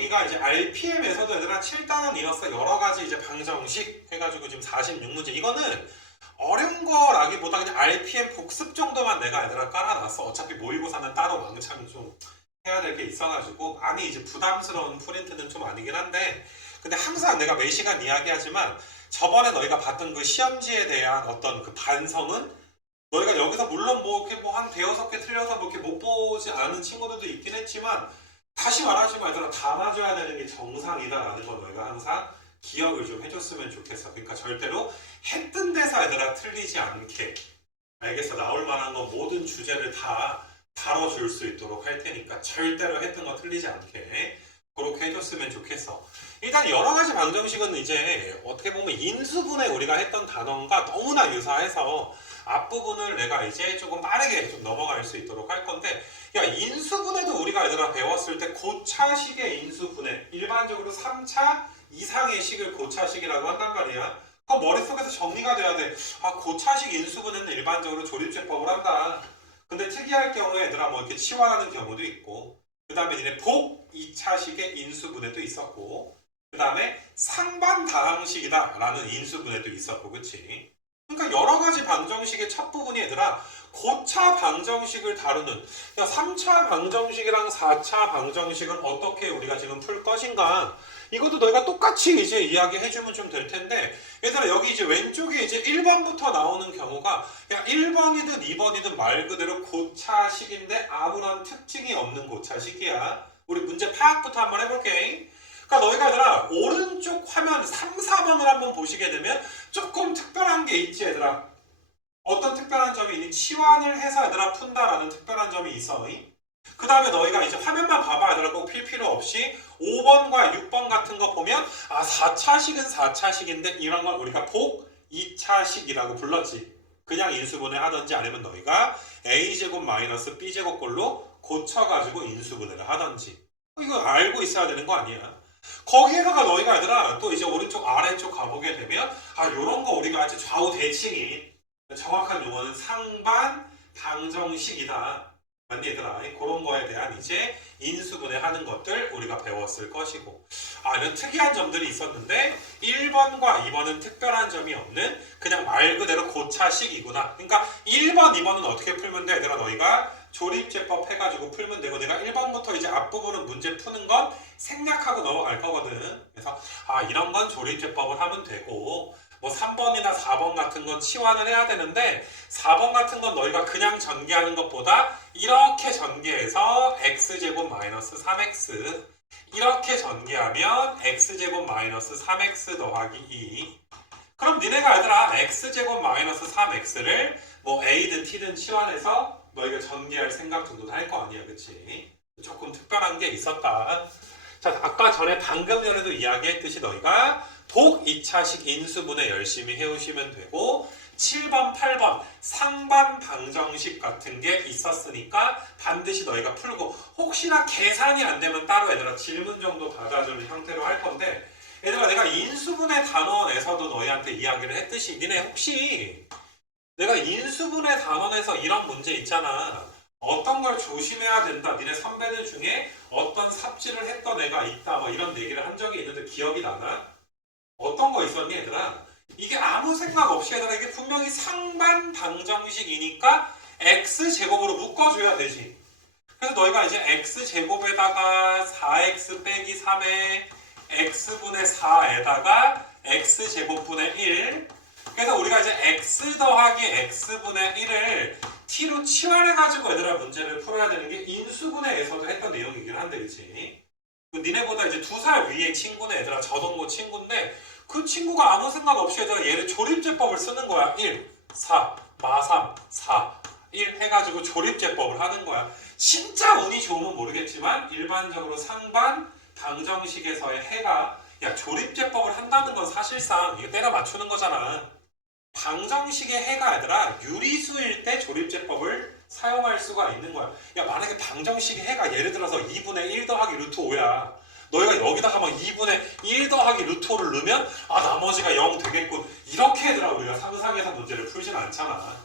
여기가 이제 RPM에서도 얘들아 7단원 이어서 여러 가지 이제 방정식 해가지고 지금 46문제. 이거는 어려운 거라기보다 그냥 RPM 복습 정도만 내가 얘들아 깔아놨어. 어차피 모의고사는 따로 왕창 좀 해야 될 게 있어가지고 많이 이제 부담스러운 프린트는 좀 아니긴 한데, 근데 항상 내가 매 시간 이야기하지만 저번에 너희가 봤던 그 시험지에 대한 어떤 그 반성은 너희가 여기서 물론 뭐 이렇게 뭐 한 대여섯 개 틀려서 뭐 이렇게 못 보지 않은 친구들도 있긴 했지만, 다시 말하지만 얘들아 담아줘야 되는 게 정상이다라는 거 너희가 항상 기억을 좀 해줬으면 좋겠어. 그러니까 절대로 했던 데서 얘들아 틀리지 않게, 알겠어? 나올 만한 거 모든 주제를 다 다뤄줄 수 있도록 할 테니까 절대로 했던 거 틀리지 않게 그렇게 해줬으면 좋겠어. 일단 여러 가지 방정식은 이제 어떻게 보면 인수분해 우리가 했던 단원과 너무나 유사해서 앞부분을 내가 이제 조금 빠르게 좀 넘어갈 수 있도록 할 건데, 야, 인수분해도 우리가 얘들아 배웠을 때 고차식의 인수분해, 일반적으로 3차 이상의 식을 고차식이라고 한단 말이야. 그 머릿속에서 정리가 돼야 돼. 아, 고차식 인수분해는 일반적으로 조립제법을 한다. 근데 특이할 경우에 얘들아 뭐 이렇게 치환하는 경우도 있고, 그 다음에 니네 복 2차식의 인수분해도 있었고, 그 다음에 상반다항식이다 라는 인수분해도 있었고, 그치? 그러니까 여러 가지 방정식의 첫 부분이 얘들아 고차 방정식을 다루는, 3차 방정식이랑 4차 방정식은 어떻게 우리가 지금 풀 것인가, 이것도 너희가 똑같이 이제 이야기해주면 좀 될 텐데, 얘들아 여기 이제 왼쪽에 이제 1번부터 나오는 경우가 야 1번이든 2번이든 말 그대로 고차식인데 아무런 특징이 없는 고차식이야. 우리 문제 파악부터 한번 해볼게. 그러니까 너희가 얘들아 오른쪽 화면 3, 4번을 한번 보시게 되면 조금 특별한 게 있지 얘들아. 어떤 특별한 점이 있니? 치환을 해서 얘들아 푼다라는 특별한 점이 있어. 그 다음에 너희가 이제 화면만 봐봐. 얘들아 꼭 필 필요 없이 5번과 6번 같은 거 보면 아 4차식은 4차식인데 이런 걸 우리가 복 2차식이라고 불렀지. 그냥 인수분해 하든지 아니면 너희가 a제곱 마이너스 b제곱 걸로 고쳐가지고 인수분해를 하든지, 이거 알고 있어야 되는 거 아니야. 거기에다가 너희가 얘들아 또 이제 오른쪽 아래쪽 가보게 되면 아 요런 거 우리가 이제 좌우 대칭이 정확한 용어는 상반 방정식이다. 맞니 얘들아? 그런 거에 대한 이제 인수분해 하는 것들 우리가 배웠을 것이고, 아 이런 특이한 점들이 있었는데 1번과 2번은 특별한 점이 없는 그냥 말 그대로 고차식이구나. 그러니까 1번, 2번은 어떻게 풀면 돼? 얘들아 너희가 조립제법 해가지고 풀면 되고, 내가 1번부터 이제 앞부분은 문제 푸는 건 생략하고 넘어갈 거거든. 그래서 아 이런 건 조립제법을 하면 되고, 뭐 3번이나 4번 같은 건 치환을 해야 되는데 4번 같은 건 너희가 그냥 전개하는 것보다 이렇게 전개해서 x제곱 마이너스 3x, 이렇게 전개하면 x제곱 마이너스 3x 더하기 2. 그럼 니네가 얘들아 x제곱 마이너스 3x를 뭐 a든 t든 치환해서 너희가 전개할 생각 정도는 할 거 아니야, 그치? 조금 특별한 게 있었다. 자, 아까 전에 방금 전에도 이야기했듯이 너희가 독 2차식 인수분해 열심히 해오시면 되고, 7번, 8번 상반 방정식 같은 게 있었으니까 반드시 너희가 풀고, 혹시나 계산이 안 되면 따로 얘들아 질문 정도 받아주는 형태로 할 건데, 얘들아 내가 인수분해 단원에서도 너희한테 이야기를 했듯이 니네 혹시 내가 인수분해 단원에서 이런 문제 있잖아. 어떤 걸 조심해야 된다. 니네 선배들 중에 어떤 삽질을 했던 애가 있다. 뭐 이런 얘기를 한 적이 있는데 기억이 나나? 어떤 거 있었니 얘들아? 이게 아무 생각 없이 얘들아 이게 분명히 상반 방정식이니까 x제곱으로 묶어줘야 되지. 그래서 너희가 이제 x제곱에다가 4x 빼기 3에 x분의 4에다가 x제곱분의 1, 그래서 우리가 이제 x 더하기 x분의 1을 t로 치환해가지고 얘들아 문제를 풀어야 되는 게 인수분해에서도 했던 내용이긴 한데, 그치? 니네보다 이제 2살 위의 친구네 얘들아, 저동고 친구인데 그 친구가 아무 생각 없이 얘들아 얘를 조립제법을 쓰는 거야. 1, 4, 마3, 4, 1 해가지고 조립제법을 하는 거야. 진짜 운이 좋으면 모르겠지만 일반적으로 상반 방정식에서의 해가, 야 조립제법을 한다는 건 사실상 이거 때려 맞추는 거잖아. 방정식의 해가 얘들아 유리수일 때 조립제법을 사용할 수가 있는 거야. 야 만약에 방정식의 해가 예를 들어서 2분의 1 더하기 루트 5야. 너희가 여기다가 막 2분의 1 더하기 루트 5를 넣으면 아 나머지가 0 되겠군. 이렇게 얘들아 우리가 상상해서 문제를 풀진 않잖아.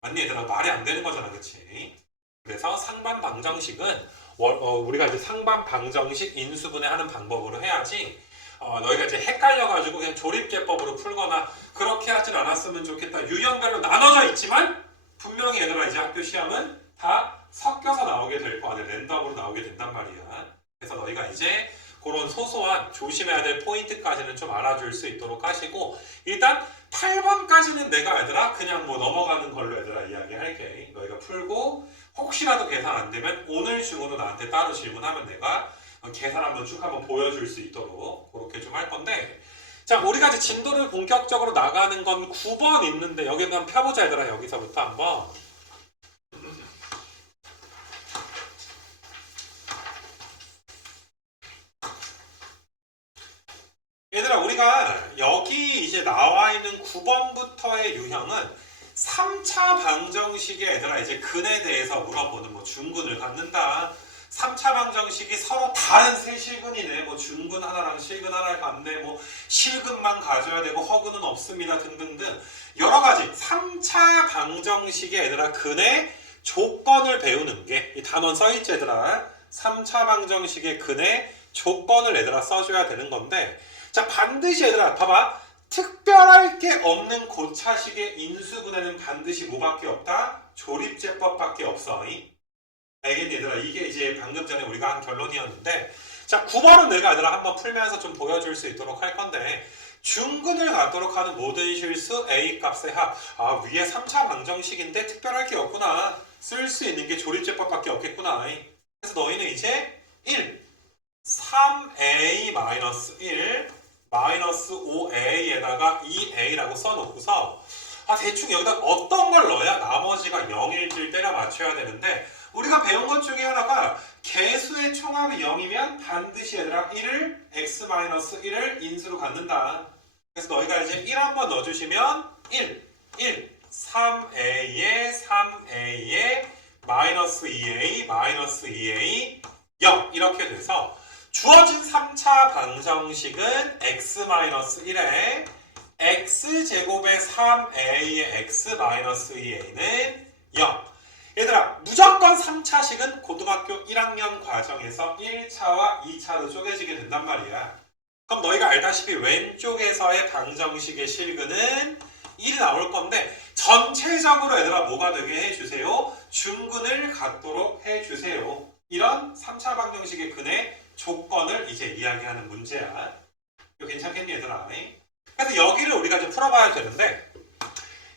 맞니 얘들아? 말이 안 되는 거잖아, 그치? 그래서 상반 방정식은 우리가 이제 상반 방정식 인수분해 하는 방법으로 해야지 너희가 이제 헷갈려가지고 그냥 조립제법으로 풀거나 그렇게 하진 않았으면 좋겠다. 유형별로 나눠져 있지만 분명히 얘들아 이제 학교 시험은 다 섞여서 나오게 될 거 아니야. 랜덤으로 나오게 된단 말이야. 그래서 너희가 이제 그런 소소한 조심해야 될 포인트까지는 좀 알아줄 수 있도록 하시고 일단 8번까지는 내가 얘들아 그냥 뭐 넘어가는 걸로 얘들아 이야기할게. 너희가 풀고 혹시라도 계산 안 되면 오늘 중으로 나한테 따로 질문하면 내가 계산 한번 쭉 한번 보여줄 수 있도록 그렇게 좀 할 건데 자 우리가 이제 진도를 본격적으로 나가는 건 9번 있는데 여기 한번 펴보자 얘들아. 여기서부터 한번 얘들아 우리가 여기 이제 나와 있는 9번부터의 유형은 3차 방정식의 얘들아 이제 근에 대해서 물어보는 뭐 중근을 갖는다. 3차 방정식이 서로 다른 세 실근이네. 뭐 중근 하나랑 실근 하나를 갖네. 뭐 실근만 가져야 되고 허근은 없습니다. 등등등 여러 가지 3차 방정식의 얘들아 근의 조건을 배우는 게 이 단원 써있지 얘들아. 3차 방정식의 근의 조건을 얘들아 써줘야 되는 건데 자 반드시 얘들아 봐봐. 특별할 게 없는 고차식의 인수분해는 반드시 뭐밖에 없다? 조립제법밖에 없어. 알겠니 얘들아? 이게 이제 방금 전에 우리가 한 결론이었는데 자 9번은 내가 얘들아 한번 풀면서 좀 보여줄 수 있도록 할 건데 중근을 갖도록 하는 모든 실수 A 값의 합. 아 위에 3차 방정식인데 특별할 게 없구나. 쓸 수 있는 게 조립제법밖에 없겠구나. 그래서 너희는 이제 1 3A-1 마이너스 5A에다가 2A라고 써놓고서 대충 여기다 어떤 걸 넣어야 나머지가 0일지를 때려 맞춰야 되는데 우리가 배운 것 중에 하나가 개수의 총합이 0이면 반드시 얘들아 1을 x-1을 인수로 갖는다. 그래서 너희가 이제 1 한번 넣어주시면 1, 3A에 3A에 마이너스 2A, 마이너스 2A, 0 이렇게 돼서 주어진 3차 방정식은 x-1에 x제곱의 3a의 x-2a는 0. 얘들아 무조건 3차식은 고등학교 1학년 과정에서 1차와 2차로 쪼개지게 된단 말이야. 그럼 너희가 알다시피 왼쪽에서의 방정식의 실근은 1이 나올 건데 전체적으로 얘들아 뭐가 되게 해주세요? 중근을 갖도록 해주세요. 이런 3차 방정식의 근의 조건을 이제 이야기하는 문제야. 이거 괜찮겠니 얘들아? 그래서 여기를 우리가 이제 풀어봐야 되는데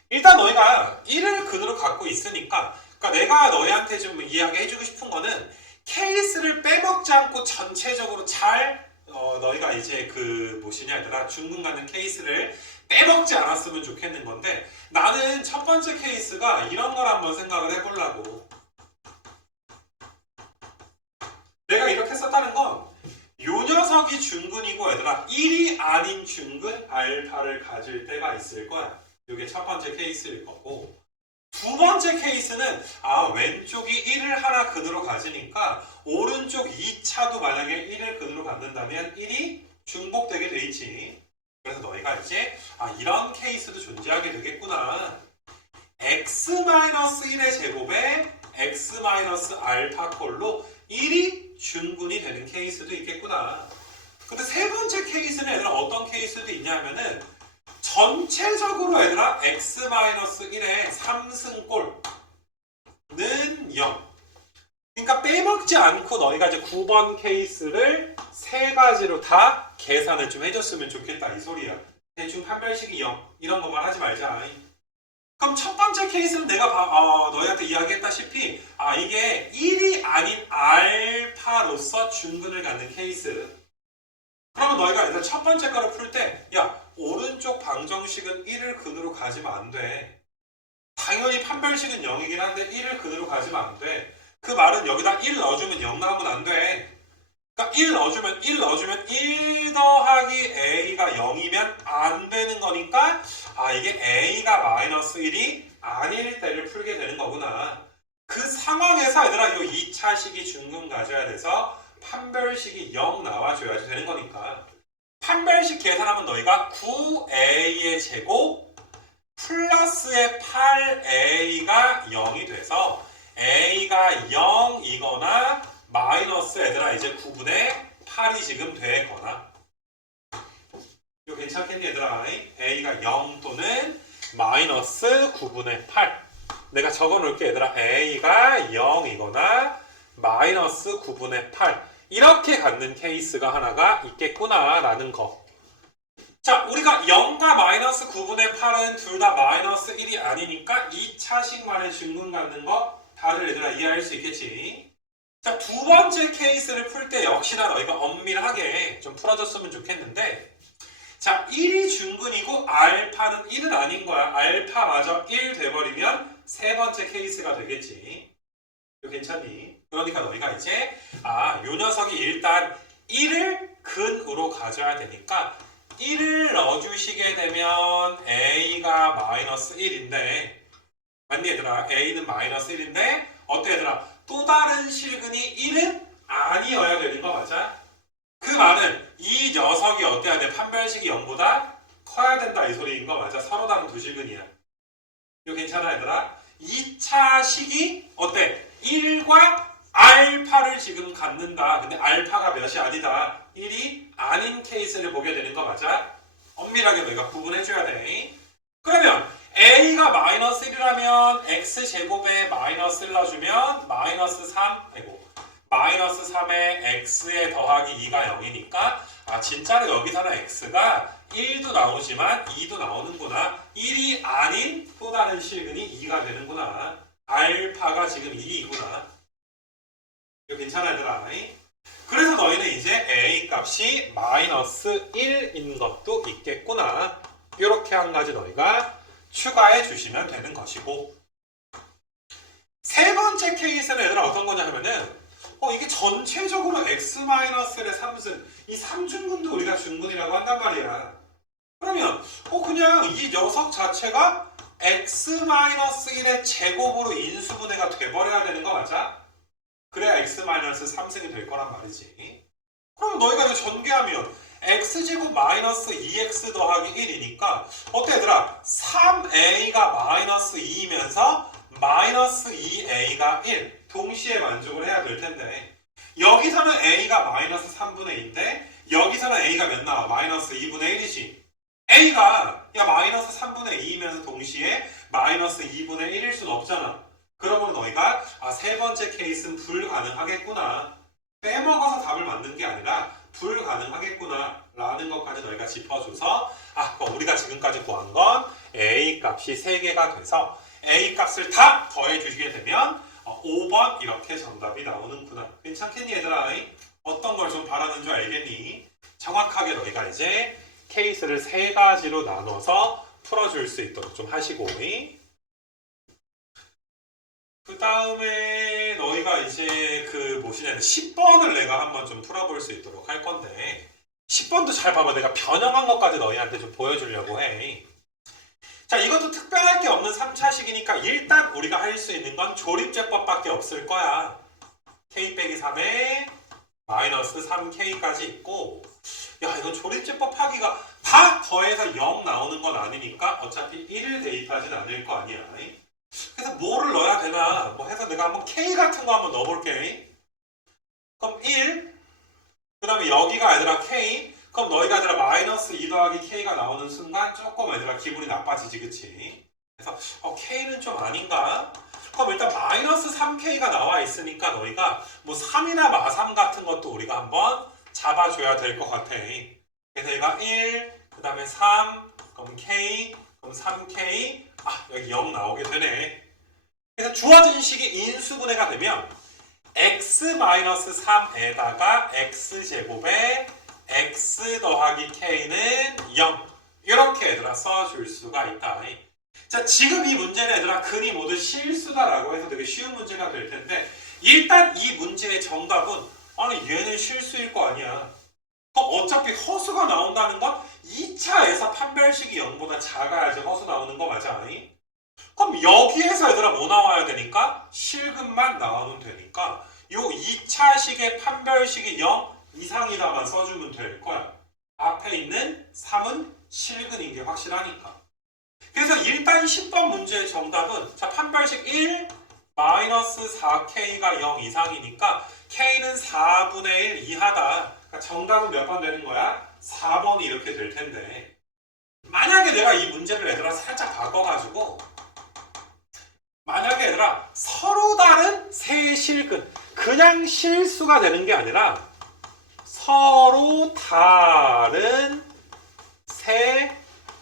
일단 너희가 1을 근으로 갖고 있으니까 그러니까 내가 너희한테 좀 이야기해주고 싶은 거는 케이스를 빼먹지 않고 전체적으로 잘 너희가 이제 그 무엇이냐 얘들아 중근 갖는 케이스를 빼먹지 않았으면 좋겠는 건데 나는 첫 번째 케이스가 이런 걸 한번 생각을 해보려고. 내가 이렇게 썼다는 건 요 녀석이 중근이고 얘들아 1이 아닌 중근 알파를 가질 때가 있을 거야. 이게 첫 번째 케이스일 거고 두 번째 케이스는 왼쪽이 1을 하나 근으로 가지니까 오른쪽 2차도 만약에 1을 근으로 갖는다면 1이 중복되게 돼 있지. 그래서 너희가 이제 이런 케이스도 존재하게 되겠구나. x-1의 제곱에 x-알파꼴로 1이 중근이 되는 케이스도 있겠구나. 근데 세 번째 케이스는 얘들아 어떤 케이스도 있냐면은 전체적으로 얘들아 x-1의 3승꼴는 0. 그러니까 빼먹지 않고 너희가 이제 9번 케이스를 세 가지로 다 계산을 좀 해줬으면 좋겠다 이 소리야. 대충 판별식이 0 이런 것만 하지 말자. 그럼 첫 번째 케이스는 내가 너희한테 이야기했다시피 이게 1이 아닌 알파로서 중근을 갖는 케이스. 그러면 너희가 일단 첫 번째 거를 풀 때 오른쪽 방정식은 1을 근으로 가지면 안 돼. 당연히 판별식은 0이긴 한데 1을 근으로 가지면 안 돼. 그 말은 여기다 1 넣어주면 0 나오면 안 돼. 그러니까 1 넣어주면 1 더하기 A가 0이면 안 되는 거니까 이게 A가 마이너스 1이 아닐 때를 풀게 되는 거구나. 그 상황에서 얘들아 이 2차식이 중근 가져야 돼서 판별식이 0 나와줘야지 되는 거니까 판별식 계산하면 너희가 9A의 제곱 플러스의 8A가 0이 돼서 A가 0이거나 마이너스 얘들아 이제 9분의 8이 지금 되거나 이거 괜찮겠니 얘들아? a가 0 또는 마이너스 9분의 8 내가 적어놓을게 얘들아. a가 0이거나 마이너스 9분의 8 이렇게 갖는 케이스가 하나가 있겠구나 라는 거. 자, 우리가 0과 마이너스 9분의 8은 둘 다 마이너스 1이 아니니까 2차식만의 중근 갖는 거 다들 얘들아 이해할 수 있겠지? 자, 두 번째 케이스를 풀 때 역시나 너희가 엄밀하게 좀 풀어줬으면 좋겠는데 자, 1이 중근이고 알파는 1은 아닌 거야. 알파마저 1 돼버리면 세 번째 케이스가 되겠지. 이거 괜찮니? 그러니까 너희가 이제 요 녀석이 일단 1을 근으로 가져야 되니까 1을 넣어주시게 되면 a가 마이너스 1인데 맞니 얘들아? a는 마이너스 1인데 어때 얘들아? 또 다른 실근이 1은 아니어야 되는 거 맞아? 그 말은 이 녀석이 어때야 돼? 판별식이 0보다 커야 된다 이 소리인 거 맞아? 서로 다른 두 실근이야. 이거 괜찮아 얘들아? 2차 식이 어때? 1과 알파를 지금 갖는다. 근데 알파가 몇이 아니다. 1이 아닌 케이스를 보게 되는 거 맞아? 엄밀하게 너희가 구분해줘야 돼. 그러면 a가 마이너스 1이라면 x제곱에 마이너스 1 넣어주면 마이너스 3 마이너스 3에 x에 더하기 2가 0이니까 진짜로 여기서는 x가 1도 나오지만 2도 나오는구나. 1이 아닌 또 다른 실근이 2가 되는구나. 알파가 지금 2이구나. 이거 괜찮아 얘들아? 그래서 너희는 이제 a 값이 마이너스 1인 것도 있겠구나. 이렇게 한 가지 너희가 추가해 주시면 되는 것이고 세 번째 케이스는 얘들아 어떤 거냐 하면은 이게 전체적으로 x-1의 3승 이 3중근도 우리가 중근이라고 한단 말이야. 그러면 그냥 이 녀석 자체가 x-1의 제곱으로 인수분해가 돼버려야 되는 거 맞아? 그래야 x-3승이 될 거란 말이지. 그럼 너희가 이거 전개하면 x제곱 마이너스 2x 더하기 1이니까 어때 얘들아? 3a가 마이너스 2이면서 마이너스 2a가 1 동시에 만족을 해야 될 텐데 여기서는 a가 마이너스 3분의 2인데 여기서는 a가 몇 나와? 마이너스 2분의 1이지. a가 마이너스 3분의 2이면서 동시에 마이너스 2분의 1일 수는 없잖아. 그러면 너희가 세 번째 케이스는 불가능하겠구나. 빼먹어서 답을 만든 게 아니라 불가능하겠구나 라는 것까지 너희가 짚어줘서 그럼 우리가 지금까지 구한 건 a 값이 3개가 돼서 a 값을 다 더해주시게 되면 5번 이렇게 정답이 나오는구나. 괜찮겠니 얘들아? 어떤 걸 좀 바라는 줄 알겠니? 정확하게 너희가 이제 케이스를 3가지로 나눠서 풀어줄 수 있도록 좀 하시고 그 다음에 너희가 이제 그 10번을 내가 한번 좀 풀어볼 수 있도록 할 건데 10번도 잘 봐봐. 내가 변형한 것까지 너희한테 좀 보여주려고 해. 자, 이것도 특별할 게 없는 3차식이니까 일단 우리가 할 수 있는 건 조립제법밖에 없을 거야. k 빼기 3에 마이너스 3k까지 있고 이건 조립제법 하기가 다 더해서 0 나오는 건 아니니까 어차피 1을 대입하진 않을 거 아니야. 그래서 뭐를 넣어야 되나 해서 내가 한번 k 같은 거 한번 넣어볼게. 그럼 1 그 다음에 여기가 얘들아 k 그럼 너희가 얘들아 마이너스 2 더하기 k가 나오는 순간 조금 얘들아 기분이 나빠지지 그치? 그래서 k는 좀 아닌가? 그럼 일단 마이너스 3k가 나와 있으니까 너희가 3이나 마3 같은 것도 우리가 한번 잡아줘야 될 것 같아. 그래서 얘가 1 그 다음에 3 그럼 k 그럼 3k 여기 0 나오게 되네. 그래서 주어진 식이 인수분해가 되면 x-3에다가 x제곱에 x 더하기 k는 0 이렇게 얘들아 써줄 수가 있다. 자, 지금 이 문제는 얘들아 근이 모두 실수다라고 해서 되게 쉬운 문제가 될 텐데 일단 이 문제의 정답은 얘는 실수일 거 아니야. 그럼 어차피 허수가 나온다는 건 2차에서 판별식이 0보다 작아야지 허수 나오는 거 맞아? 그럼 여기에서 얘들아 뭐 나와야 되니까? 실근만 나오면 되니까 요 2차식의 판별식이 0 이상이다만 써주면 될 거야. 앞에 있는 3은 실근인 게 확실하니까. 그래서 일단 10번 문제의 정답은 판별식 1 마이너스 4K가 0 이상이니까 K는 4분의 1 이하다. 그러니까 정답은 몇 번 되는 거야? 4번이 이렇게 될 텐데, 만약에 내가 이 문제를 얘들아 살짝 바꿔가지고, 만약에 얘들아 서로 다른 세 실근, 그냥 실수가 되는 게 아니라 서로 다른 세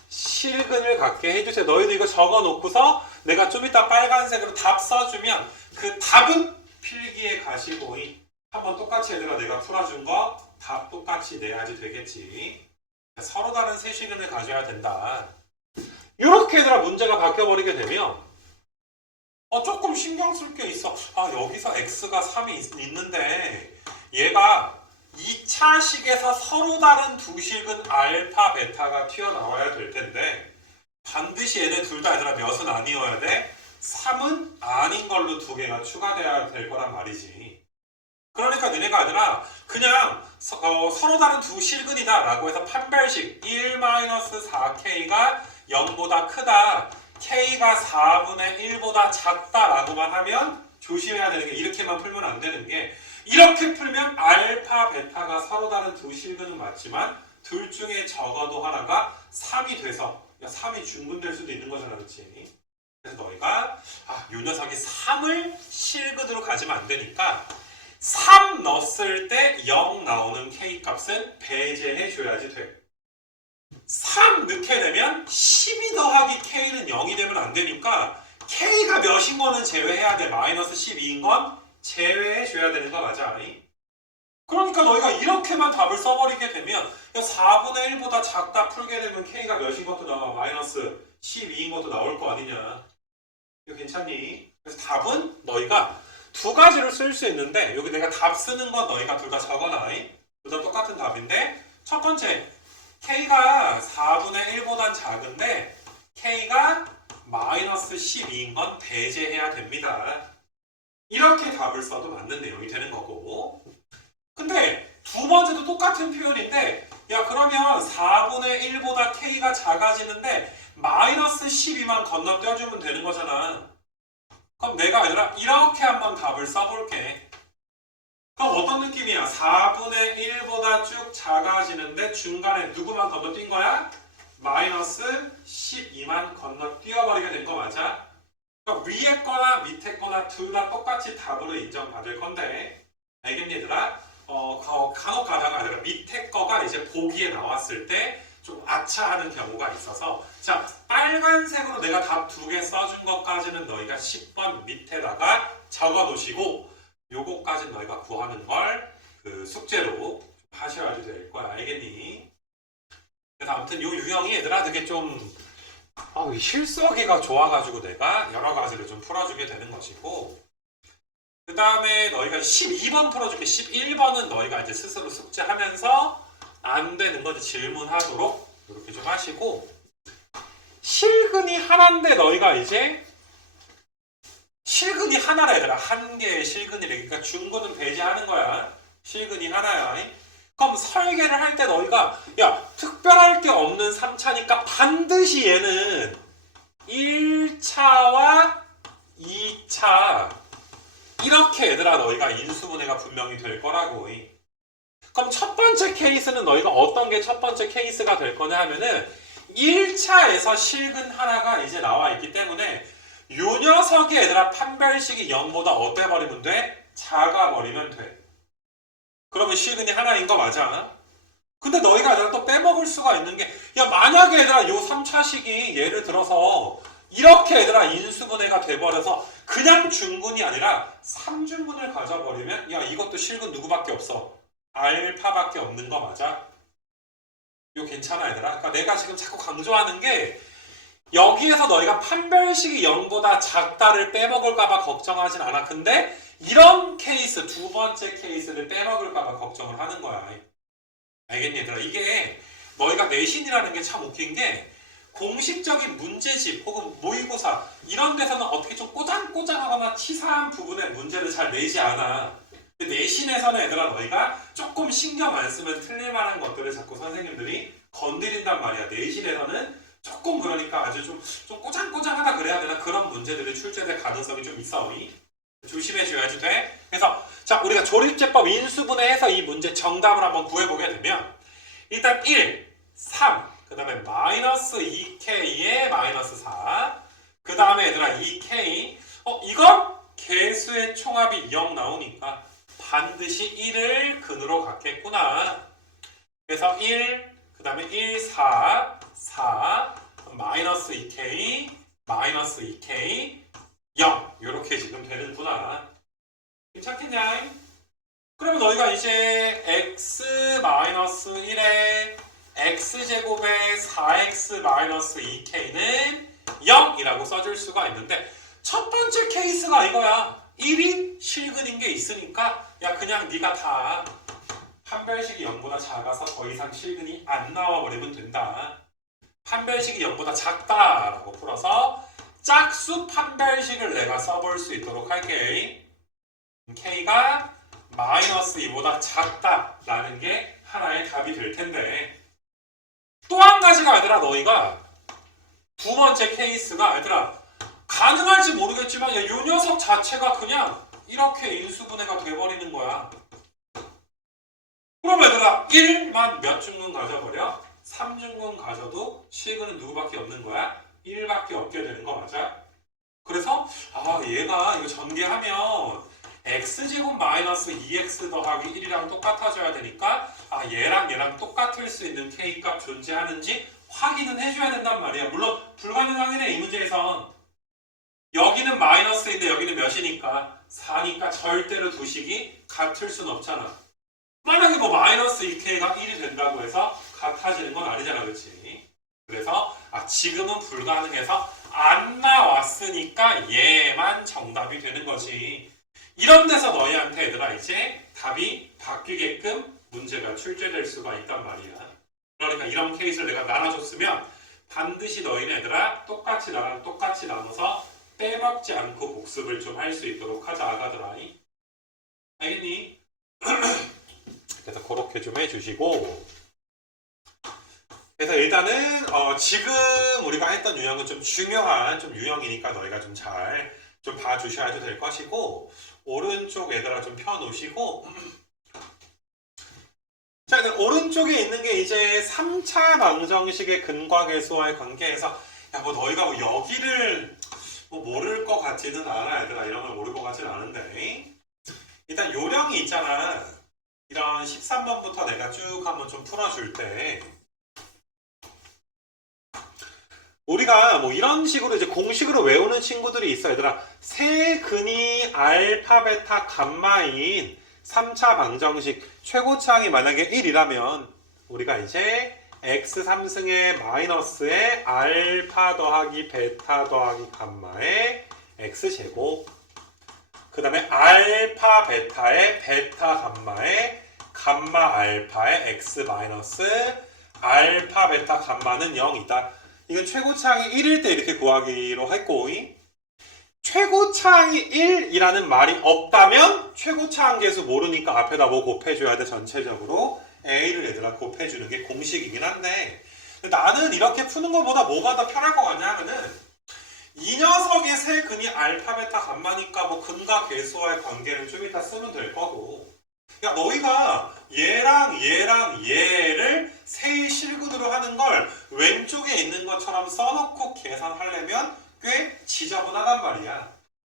실근을 갖게 해주세요. 너희도 이거 적어놓고서 내가 좀 이따 빨간색으로 답 써주면 그 답은 필기에 가시고 한번 똑같이 얘들아 내가 풀어준 거 답 똑같이 내야지 되겠지. 서로 다른 세 실근을 가져야 된다. 이렇게 얘들아 문제가 바뀌어버리게 되면 조금 신경 쓸 게 있어. 여기서 x가 3이 있는데 얘가 2차 식에서 서로 다른 두 식은 알파, 베타가 튀어나와야 될 텐데 반드시 얘네 둘 다 얘들아 몇은 아니어야 돼? 3은 아닌 걸로 두 개가 추가돼야 될 거란 말이지. 그러니까 너네가 얘들아 그냥 서로 다른 두 실근이다 라고 해서 판별식 1-4K가 0보다 크다, K가 4분의 1보다 작다 라고만 하면 조심해야 되는 게, 이렇게만 풀면 안 되는 게, 이렇게 풀면 알파, 베타가 서로 다른 두 실근은 맞지만 둘 중에 적어도 하나가 3이 돼서 3이 중분될 수도 있는 거잖아, 그렇지? 그래서 너희가 이 녀석이 3을 실근으로 가지면 안 되니까 3 넣었을 때 0 나오는 K 값은 배제해 줘야지 돼. 3 넣게 되면 12 더하기 K는 0이 되면 안 되니까 K가 몇인 거는 제외해야 돼. 마이너스 12인 건 제외해 줘야 되는 거 맞아? 그러니까 너희가 이렇게만 답을 써버리게 되면 4분의 1보다 작다 풀게 되면 K가 몇인 것도 나와. 마이너스 12인 것도 나올 거 아니냐. 이거 괜찮니? 그래서 답은 너희가 두 가지로 쓸 수 있는데, 여기 내가 답 쓰는 건 너희가 둘 다 적어놔. 둘 다 똑같은 답인데, 첫 번째 K가 4분의 1보단 작은데 K가 마이너스 12인 건 배제해야 됩니다. 이렇게 답을 써도 맞는 내용이 되는 거고, 근데 두 번째도 똑같은 표현인데, 그러면 4분의 1보다 K가 작아지는데 마이너스 12만 건너뛰어주면 되는 거잖아. 그럼 내가 아니라 이렇게 한번 답을 써볼게. 그럼 어떤 느낌이야? 4분의 1보다 쭉 작아지는데 중간에 누구만 건너뛴 거야? 마이너스 12만 건너뛰어버리게 된 거 맞아? 그럼 위에 거나 밑에 거나 둘 다 똑같이 답으로 인정받을 건데, 알겠니 얘들아? 간혹 가다가 아니라 밑에 거가 이제 보기에 나왔을 때 좀 아차하는 경우가 있어서, 자, 빨간색으로 내가 답 두 개 써준 것까지는 너희가 10번 밑에다가 적어 놓으시고, 요거까지는 너희가 구하는 걸 그 숙제로 하셔야지 될 거야. 알겠니? 그래서 아무튼 요 유형이 얘들아 되게 좀 실수하기가 좋아가지고 내가 여러 가지를 좀 풀어주게 되는 것이고, 그 다음에 너희가 12번 풀어줄게. 11번은 너희가 이제 스스로 숙제하면서 안 되는 거 질문하도록 이렇게 좀 하시고, 실근이 하나인데 너희가 이제 실근이 하나라 얘들아. 한 개의 실근이래. 그러니까 중근은 배제하는 거야. 실근이 하나야. 그럼 설계를 할 때 너희가 특별할 게 없는 3차니까 반드시 얘는 1차와 2차 이렇게 얘들아 너희가 인수분해가 분명히 될 거라고. 그럼 첫 번째 케이스는 너희가 어떤 게 첫 번째 케이스가 될 거냐 하면은 1차에서 실근 하나가 이제 나와 있기 때문에 요 녀석이 얘들아 판별식이 0보다 어때버리면 돼? 작아버리면 돼. 그러면 실근이 하나인 거 맞아? 근데 너희가 얘들아 또 빼먹을 수가 있는 게, 만약에 얘들아 요 3차식이 예를 들어서 이렇게 얘들아 인수분해가 돼버려서 그냥 중근이 아니라 3중근을 가져버리면 이것도 실근 누구밖에 없어? 알파밖에 없는 거 맞아? 이거 괜찮아 얘들아? 그러니까 내가 지금 자꾸 강조하는 게, 여기에서 너희가 판별식이 0보다 작다를 빼먹을까봐 걱정하진 않아. 근데 이런 케이스, 두 번째 케이스를 빼먹을까봐 걱정을 하는 거야. 알겠니 얘들아? 이게 너희가 내신이라는 게 참 웃긴 게, 공식적인 문제집 혹은 모의고사 이런 데서는 어떻게 좀 꼬장꼬장하거나 치사한 부분의 문제를 잘 내지 않아. 내신에서는 얘들아 너희가 조금 신경 안 쓰면 틀릴 만한 것들을 자꾸 선생님들이 건드린단 말이야. 내신에서는 조금 그러니까 아주 좀 꼬장꼬장하다 그래야 되나, 그런 문제들이 출제될 가능성이 좀 있어. 조심해줘야지 돼. 그래서 자 우리가 조립제법 인수분해해서 이 문제 정답을 한번 구해보게 되면 일단 1, 3, 그 다음에 마이너스 2k에 마이너스 4, 그 다음에 얘들아 2k 이거 개수의 총합이 0 나오니까 반드시 1을 근으로 갖겠구나. 그래서 1, 그 다음에 1, 4, 4, 마이너스 2k, 마이너스 2k, 0 이렇게 지금 되는구나. 괜찮겠냐? 그러면 너희가 이제 x-1에 x제곱에 4x-2k는 0이라고 써줄 수가 있는데 첫 번째 케이스가 이거야. 1이 실근인 게 있으니까 야 그냥 네가 다 판별식이 0보다 작아서 더 이상 실근이 안 나와버리면 된다. 판별식이 0보다 작다라고 풀어서 짝수 판별식을 내가 써볼 수 있도록 할게. k가 마이너스 2보다 작다라는 게 하나의 답이 될 텐데 또 한 가지가 얘들아 너희가 두 번째 케이스가 얘들아 가능할지 모르겠지만 이 녀석 자체가 그냥 이렇게 인수분해가 돼버리는 거야. 그럼 얘들아 1만 몇 중근 가져버려? 3중근 가져도 실근은 누구밖에 없는 거야? 1밖에 없게 되는 거 맞아? 그래서 얘가 이거 전개하면 x제곱 마이너스 2x 더하기 1이랑 똑같아져야 되니까 얘랑 똑같을 수 있는 k값 존재하는지 확인은 해줘야 된단 말이야. 물론 불가능하긴 해. 이 문제에선 여기는 마이너스인데 여기는 몇이니까 4니까 절대로 두 식이 같을 순 없잖아. 만약에 뭐 마이너스 2k가 1이 된다고 해서 같아지는 건 아니잖아. 그렇지? 그래서 지금은 불가능해서 안 나왔으니까 얘만 정답이 되는 거지. 이런 데서 너희한테 얘들아 이제 답이 바뀌게끔 문제가 출제될 수가 있단 말이야. 그러니까 이런 케이스를 내가 나눠줬으면 반드시 너희는 얘들아 똑같이 나랑 똑같이 나눠서 빼먹지 않고 복습을 좀 할 수 있도록 하자. 아가들아. 알겠니? 그래서 그렇게 좀 해주시고 그래서 일단은 지금 우리가 했던 유형은 좀 중요한 좀 유형이니까 너희가 좀 잘 좀 봐주셔야 될 것이고 오른쪽 얘들아 좀 펴놓으시고 자 오른쪽에 있는 게 이제 3차 방정식의 근과 계수와의 관계에서 야 뭐 너희가 뭐 여기를 뭐 모를 것 같지는 않아. 얘들아 이런 걸 모를 것 같지는 않은데 일단 요령이 있잖아. 이런 13번부터 내가 쭉 한번 좀 풀어줄 때 우리가 뭐 이런 식으로 이제 공식으로 외우는 친구들이 있어. 얘들아 세근이 알파 베타 감마인 3차 방정식 최고차항이 만약에 1이라면 우리가 이제 x3승의 마이너스에 알파 더하기 베타 더하기 감마의 x제곱 그 다음에 알파 베타의 베타 감마의 감마 알파의 x 마이너스 알파 베타 감마는 0이다. 이건 최고차항이 1일 때 이렇게 구하기로 했고 최고차항이 1이라는 말이 없다면 최고차항 계수 모르니까 앞에다 뭐 곱해줘야 돼. 전체적으로 A를 얘들아 곱해주는 게 공식이긴 한데 나는 이렇게 푸는 것보다 뭐가 더 편할 것 같냐 하면은 이 녀석의 세 근이 알파 베타 감마니까 뭐 근과 계수와의 관계를 좀 이따 쓰면 될 거고 야 너희가 얘랑 얘를 세의 실근으로 하는 걸 왼쪽에 있는 것처럼 써놓고 계산하려면 꽤 지저분하단 말이야.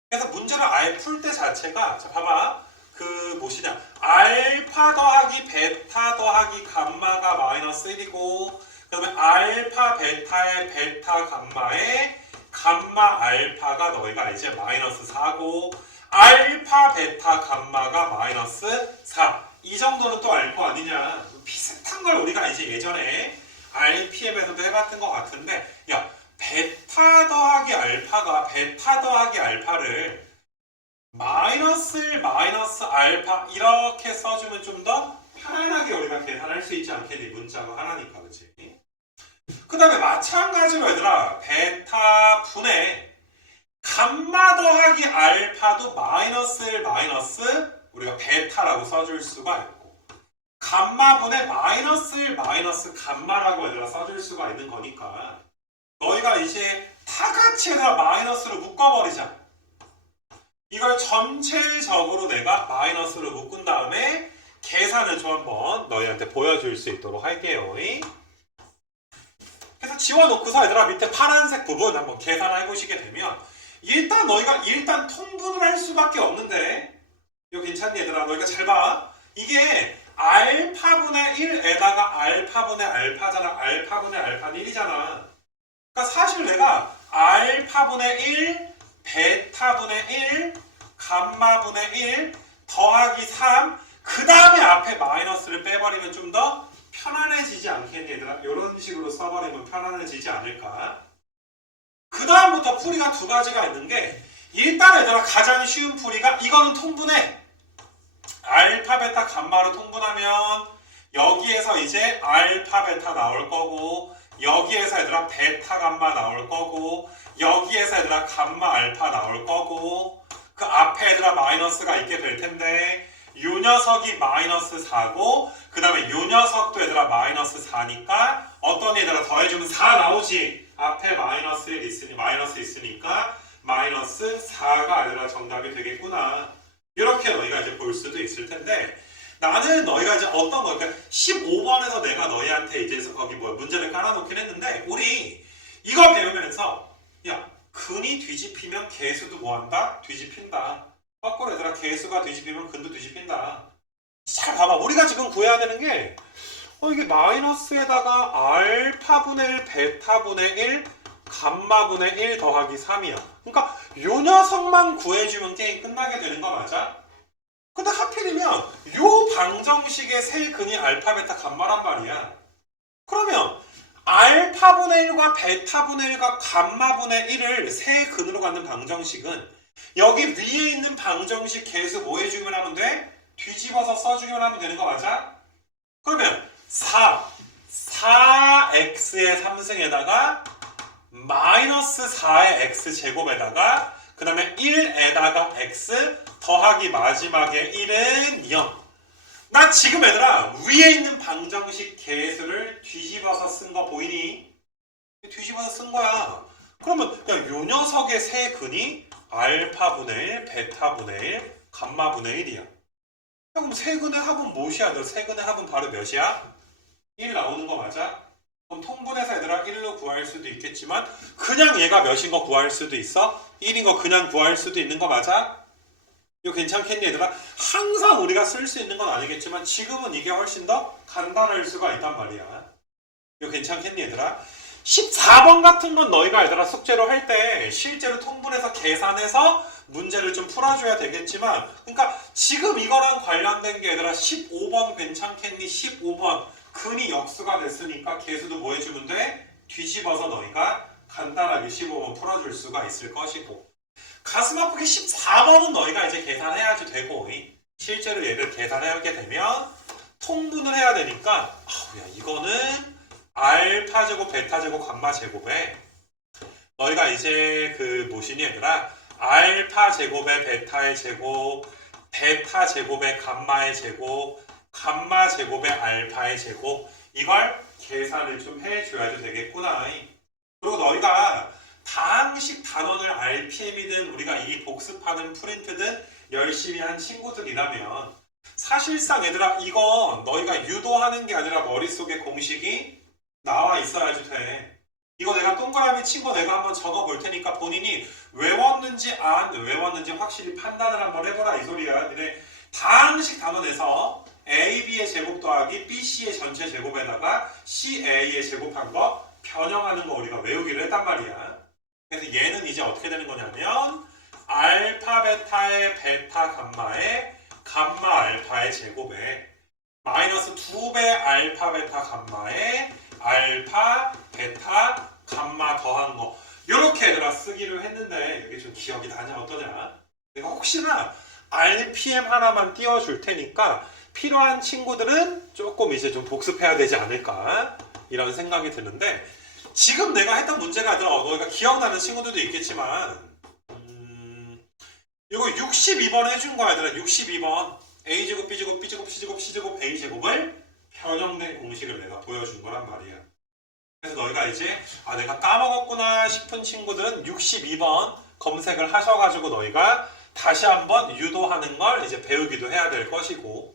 그래서 문제를 아예 풀 때 자체가 자 봐봐 그 무엇이냐 알파 더하기 베타 더하기 감마가 마이너스 1이고 그 다음에 알파 베타의 베타 감마의 감마 알파가 너희가 이제 마이너스 4고 알파 베타 감마가 마이너스 4 이 정도는 또 알 거 아니냐. 비슷한 걸 우리가 이제 예전에 RPM에서도 해봤던 것 같은데 야 베타 더하기 알파가 베타 더하기 알파를 마이너스 알파 이렇게 써주면 좀 더 편안하게 우리가 계산할 수 있지 않겠니? 문자가 하나니까 그치? 그 다음에 마찬가지로 얘들아 베타 분의 감마 더하기 알파도 마이너스 우리가 베타라고 써줄 수가 있고 감마분의 마이너스 감마라고 얘들아 써줄 수가 있는 거니까 너희가 이제 다 같이 얘들아 마이너스로 묶어버리자. 이걸 전체적으로 내가 마이너스로 묶은 다음에 계산을 좀 한번 너희한테 보여줄 수 있도록 할게요. 그래서 지워놓고서 얘들아 밑에 파란색 부분 한번 계산해 보시게 되면 일단 너희가 통분을 할 수밖에 없는데 이거 괜찮니 얘들아? 너희가 잘 봐. 이게 알파분의 1에다가 알파분의 알파잖아. 알파분의 알파는 1이잖아. 그러니까 사실 내가 알파분의 1, 베타분의 1, 감마분의 1 더하기 3 그 다음에 앞에 마이너스를 빼버리면 좀 더 편안해지지 않겠니 얘들아? 이런 식으로 써버리면 편안해지지 않을까? 그 다음부터 풀이가 두 가지가 있는 게 일단 얘들아 가장 쉬운 풀이가 이거는 통분해. 알파, 베타, 감마로 통분하면 여기에서 이제 알파, 베타 나올 거고 여기에서 얘들아 베타, 감마 나올 거고 여기에서 얘들아 감마, 알파 나올 거고 그 앞에 얘들아 마이너스가 있게 될 텐데 요 녀석이 마이너스 4고 그 다음에 요 녀석도 얘들아 마이너스 4니까 어떤 얘들아 더해주면 4 나오지. 앞에 마이너스 1 있으니 마이너스 있으니까 마이너스 4가 얘들아 정답이 되겠구나. 이렇게 너희가 이제 볼 수도 있을 텐데 나는 너희가 이제 어떤 거 그러니까 15번에서 내가 너희한테 이제 거기 문제를 깔아놓긴 했는데 우리 이거 배우면서 야 근이 뒤집히면 개수도 뭐한다? 뒤집힌다. 거꾸로 얘들아 개수가 뒤집히면 근도 뒤집힌다. 잘 봐봐. 우리가 지금 구해야 되는 게 이게 마이너스에다가 알파분의 1, 베타분의 1, 감마분의 1 더하기 3이야. 그러니까 요 녀석만 구해주면 게임 끝나게 되는 거 맞아? 근데 하필이면 요 방정식의 세 근이 알파, 베타, 감마란 말이야. 그러면 알파분의 1과 베타분의 1과 감마분의 1을 세 근으로 갖는 방정식은 여기 위에 있는 방정식 계수 뭐 해주기만 하면 돼? 뒤집어서 써주기만 하면 되는 거 맞아? 그러면 4x의 3승에다가 마이너스 4의 x제곱에다가 그 다음에 1에다가 x 더하기 마지막에 1은 0. 나 지금 얘들아 위에 있는 방정식 계수를 뒤집어서 쓴 거 보이니? 뒤집어서 쓴 거야. 그러면 요 녀석의 세 근이 알파분의 1, 베타분의 1, 감마분의 1이야. 그럼 세 근의 합은 무엇이야? 너 세 근의 합은 바로 몇이야? 1 나오는 거 맞아? 그럼 통분해서 얘들아 1로 구할 수도 있겠지만 그냥 얘가 몇인 거 구할 수도 있어? 1인 거 그냥 구할 수도 있는 거 맞아? 이거 괜찮겠니 얘들아? 항상 우리가 쓸 수 있는 건 아니겠지만 지금은 이게 훨씬 더 간단할 수가 있단 말이야. 이거 괜찮겠니 얘들아? 14번 같은 건 너희가 얘들아 숙제로 할 때 실제로 통분해서 계산해서 문제를 좀 풀어줘야 되겠지만 그러니까 지금 이거랑 관련된 게 얘들아 15번 괜찮겠니? 15번 근이 역수가 됐으니까 계수도 뭐 해주면 돼? 뒤집어서 너희가 간단하게 15번 풀어줄 수가 있을 것이고 가슴 아프게 14번은 너희가 이제 계산해야지 되고 실제로 얘를 계산하게 되면 통분을 해야 되니까 야 이거는 알파 제곱, 베타 제곱, 감마 제곱에 너희가 이제 그 뭐시니 얘들아 알파 제곱에 베타의 제곱, 베타 제곱에 감마의 제곱, 감마 제곱에 알파의 제곱 이걸 계산을 좀 해줘야 되겠구나. 그리고 너희가 다항식 단원을 RPM이든 우리가 이 복습하는 프린트든 열심히 한 친구들이라면 사실상 얘들아 이건 너희가 유도하는 게 아니라 머릿속에 공식이 나와 있어야지 돼. 이거 내가 동그라미 친 거 내가 한번 적어 볼 테니까 본인이 외웠는지 안 외웠는지 확실히 판단을 한번 해보라 이 소리야. 근데 다항식 단원에서 AB의 제곱 더하기 BC의 전체 제곱에다가 CA의 제곱한 거 변형하는 거 우리가 외우기로 했단 말이야. 그래서 얘는 이제 어떻게 되는 거냐면 알파 베타의 베타 감마의 감마 알파의 제곱에 마이너스 2배 알파 베타 감마의 알파 베타 감마 더한 거 이렇게 얘들아 쓰기로 했는데 이게 좀 기억이 나냐 어떠냐? 내가 혹시나 RPM 하나만 띄워줄 테니까 필요한 친구들은 조금 이제 좀 복습해야 되지 않을까 이런 생각이 드는데 지금 내가 했던 문제가 아니라 너희가 기억나는 친구들도 있겠지만 이거 62번 해준 거야 얘들아. 62번 A제곱 B제곱 B제곱 C제곱 C제곱 A제곱을 변형된 공식을 내가 보여준 거란 말이야. 그래서 너희가 이제 내가 까먹었구나 싶은 친구들은 62번 검색을 하셔가지고 너희가 다시 한번 유도하는 걸 이제 배우기도 해야 될 것이고,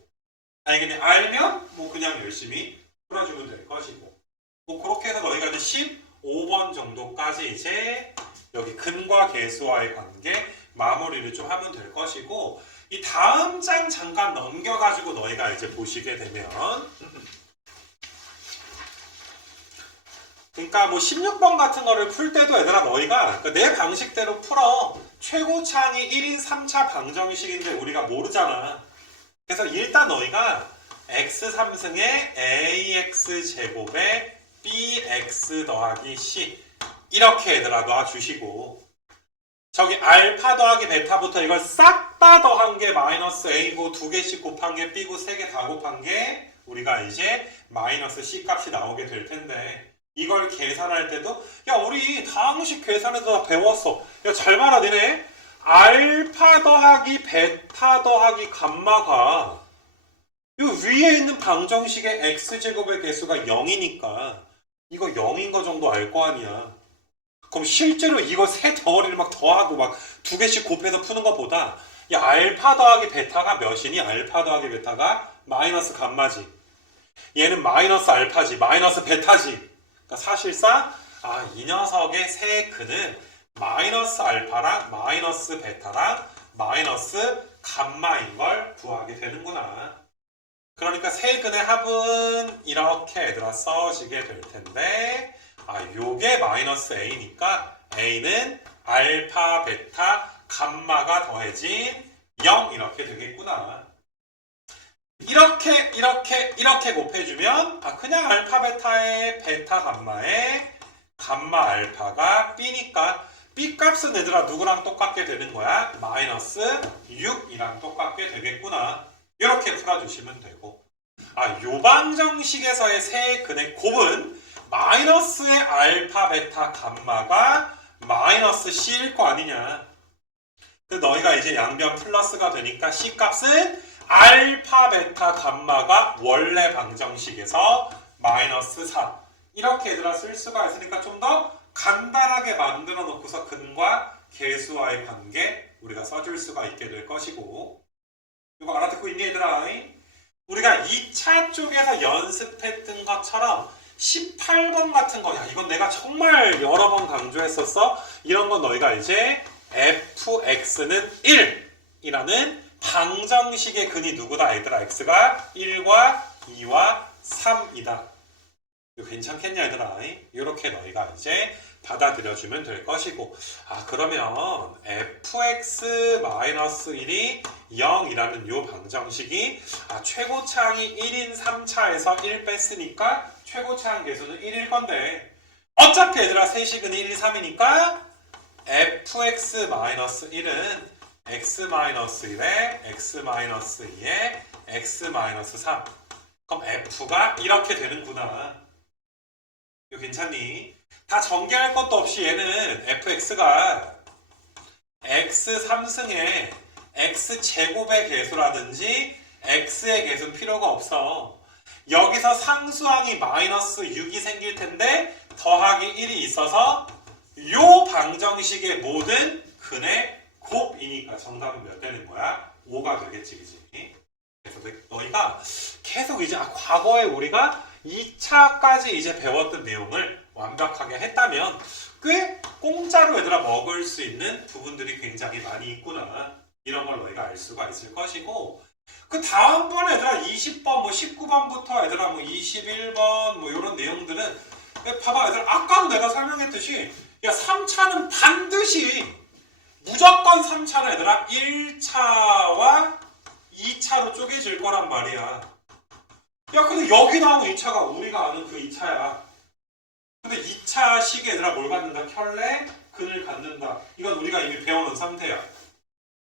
아니 그냥 알면 뭐 그냥 열심히 풀어주면 될 것이고, 뭐 그렇게 해서 너희가 이제 15번 정도까지 이제 여기 근과 계수와의 관계 마무리를 좀 하면 될 것이고, 이 다음 장 잠깐 넘겨가지고 너희가 이제 보시게 되면, 그러니까 뭐 16번 같은 거를 풀 때도 얘들아 너희가 그러니까 내 방식대로 풀어. 최고차항이 1인 3차 방정식인데 우리가 모르잖아. 그래서 일단 너희가 x3승에 ax제곱에 bx 더하기 c 이렇게 얘들아 놔주시고, 저기 알파 더하기 베타부터 이걸 싹 다 더한 게 마이너스 a고 두 개씩 곱한 게 b고 세 개 다 곱한 게 우리가 이제 마이너스 c 값이 나오게 될 텐데, 이걸 계산할 때도 야 우리 다항식 계산에서 배웠어. 야 잘 봐라 니네. 알파 더하기 베타 더하기 감마가 이 위에 있는 방정식의 x제곱의 개수가 0이니까 이거 0인 거 정도 알 거 아니야. 그럼 실제로 이거 세 덩어리를 막 더하고 막 두 개씩 곱해서 푸는 것보다 야 알파 더하기 베타가 몇이니? 알파 더하기 베타가 마이너스 감마지. 얘는 마이너스 알파지. 마이너스 베타지. 그러니까 사실상 이 녀석의 세 근은 마이너스 알파랑 마이너스 베타랑 마이너스 감마인 걸 구하게 되는구나. 그러니까 세 근의 합은 이렇게 얘들아 써지게 될 텐데, 요게 마이너스 a니까 a는 알파, 베타, 감마가 더해진 0 이렇게 되겠구나. 이렇게 곱해주면 그냥 알파, 베타의 베타, 감마의 감마, 알파가 b니까 b 값은 얘들아 누구랑 똑같게 되는 거야? 마이너스 6이랑 똑같게 되겠구나. 이렇게 풀어주시면 되고, 요 방정식에서의 세 근의 곱은 마이너스의 알파, 베타, 감마가 마이너스 c일 거 아니냐. 근데 너희가 이제 양변 플러스가 되니까 c 값은 알파, 베타, 감마가 원래 방정식에서 마이너스 4 이렇게 얘들아 쓸 수가 있으니까 좀 더 간단하게 만들어 놓고서 근과 계수와의 관계 우리가 써줄 수가 있게 될 것이고, 이거 알아듣고 있니 얘들아? 우리가 2차 쪽에서 연습했던 것처럼 18번 같은 거, 이건 내가 정말 여러 번 강조했었어. 이런 건 너희가 이제 fx는 1이라는 방정식의 근이 누구다 얘들아? x가 1과 2와 3이다. 이거 괜찮겠냐 얘들아? 이렇게 너희가 이제 받아들여주면 될 것이고, 그러면 fx-1이 0이라는 요 방정식이 최고차항이 1인 3차에서 1 뺐으니까 최고차항 계수는 1일 건데, 어차피 얘들아 세식은 1, 2, 3이니까 fx-1은 x-1에 x-2에 x-3. 그럼 f가 이렇게 되는구나. 이거 괜찮니? 다 전개할 것도 없이 얘는 fx가 x3승에 x제곱의 개수라든지 x의 개수는 필요가 없어. 여기서 상수항이 마이너스 6이 생길 텐데 더하기 1이 있어서 요 방정식의 모든 근의 곱이니까 정답은 몇 되는 거야? 5가 되겠지, 그치? 그래서 너희가 계속 이제 과거에 우리가 2차까지 이제 배웠던 내용을 완벽하게 했다면 꽤 공짜로 얘들아 먹을 수 있는 부분들이 굉장히 많이 있구나. 이런 걸 너희가 알 수가 있을 것이고, 그 다음번에 얘들아 20번, 뭐 19번부터 얘들아 뭐 21번 뭐 이런 내용들은 봐봐 얘들아, 아까도 내가 설명했듯이 3차는 반드시 무조건 3차는 얘들아 1차와 2차로 쪼개질 거란 말이야. 근데 여기 나온 2차가 우리가 아는 그 2차야. 근데 2차 식에 얘들아 뭘 갖는다? 켤레, 근을 갖는다. 이건 우리가 이미 배워놓은 상태야.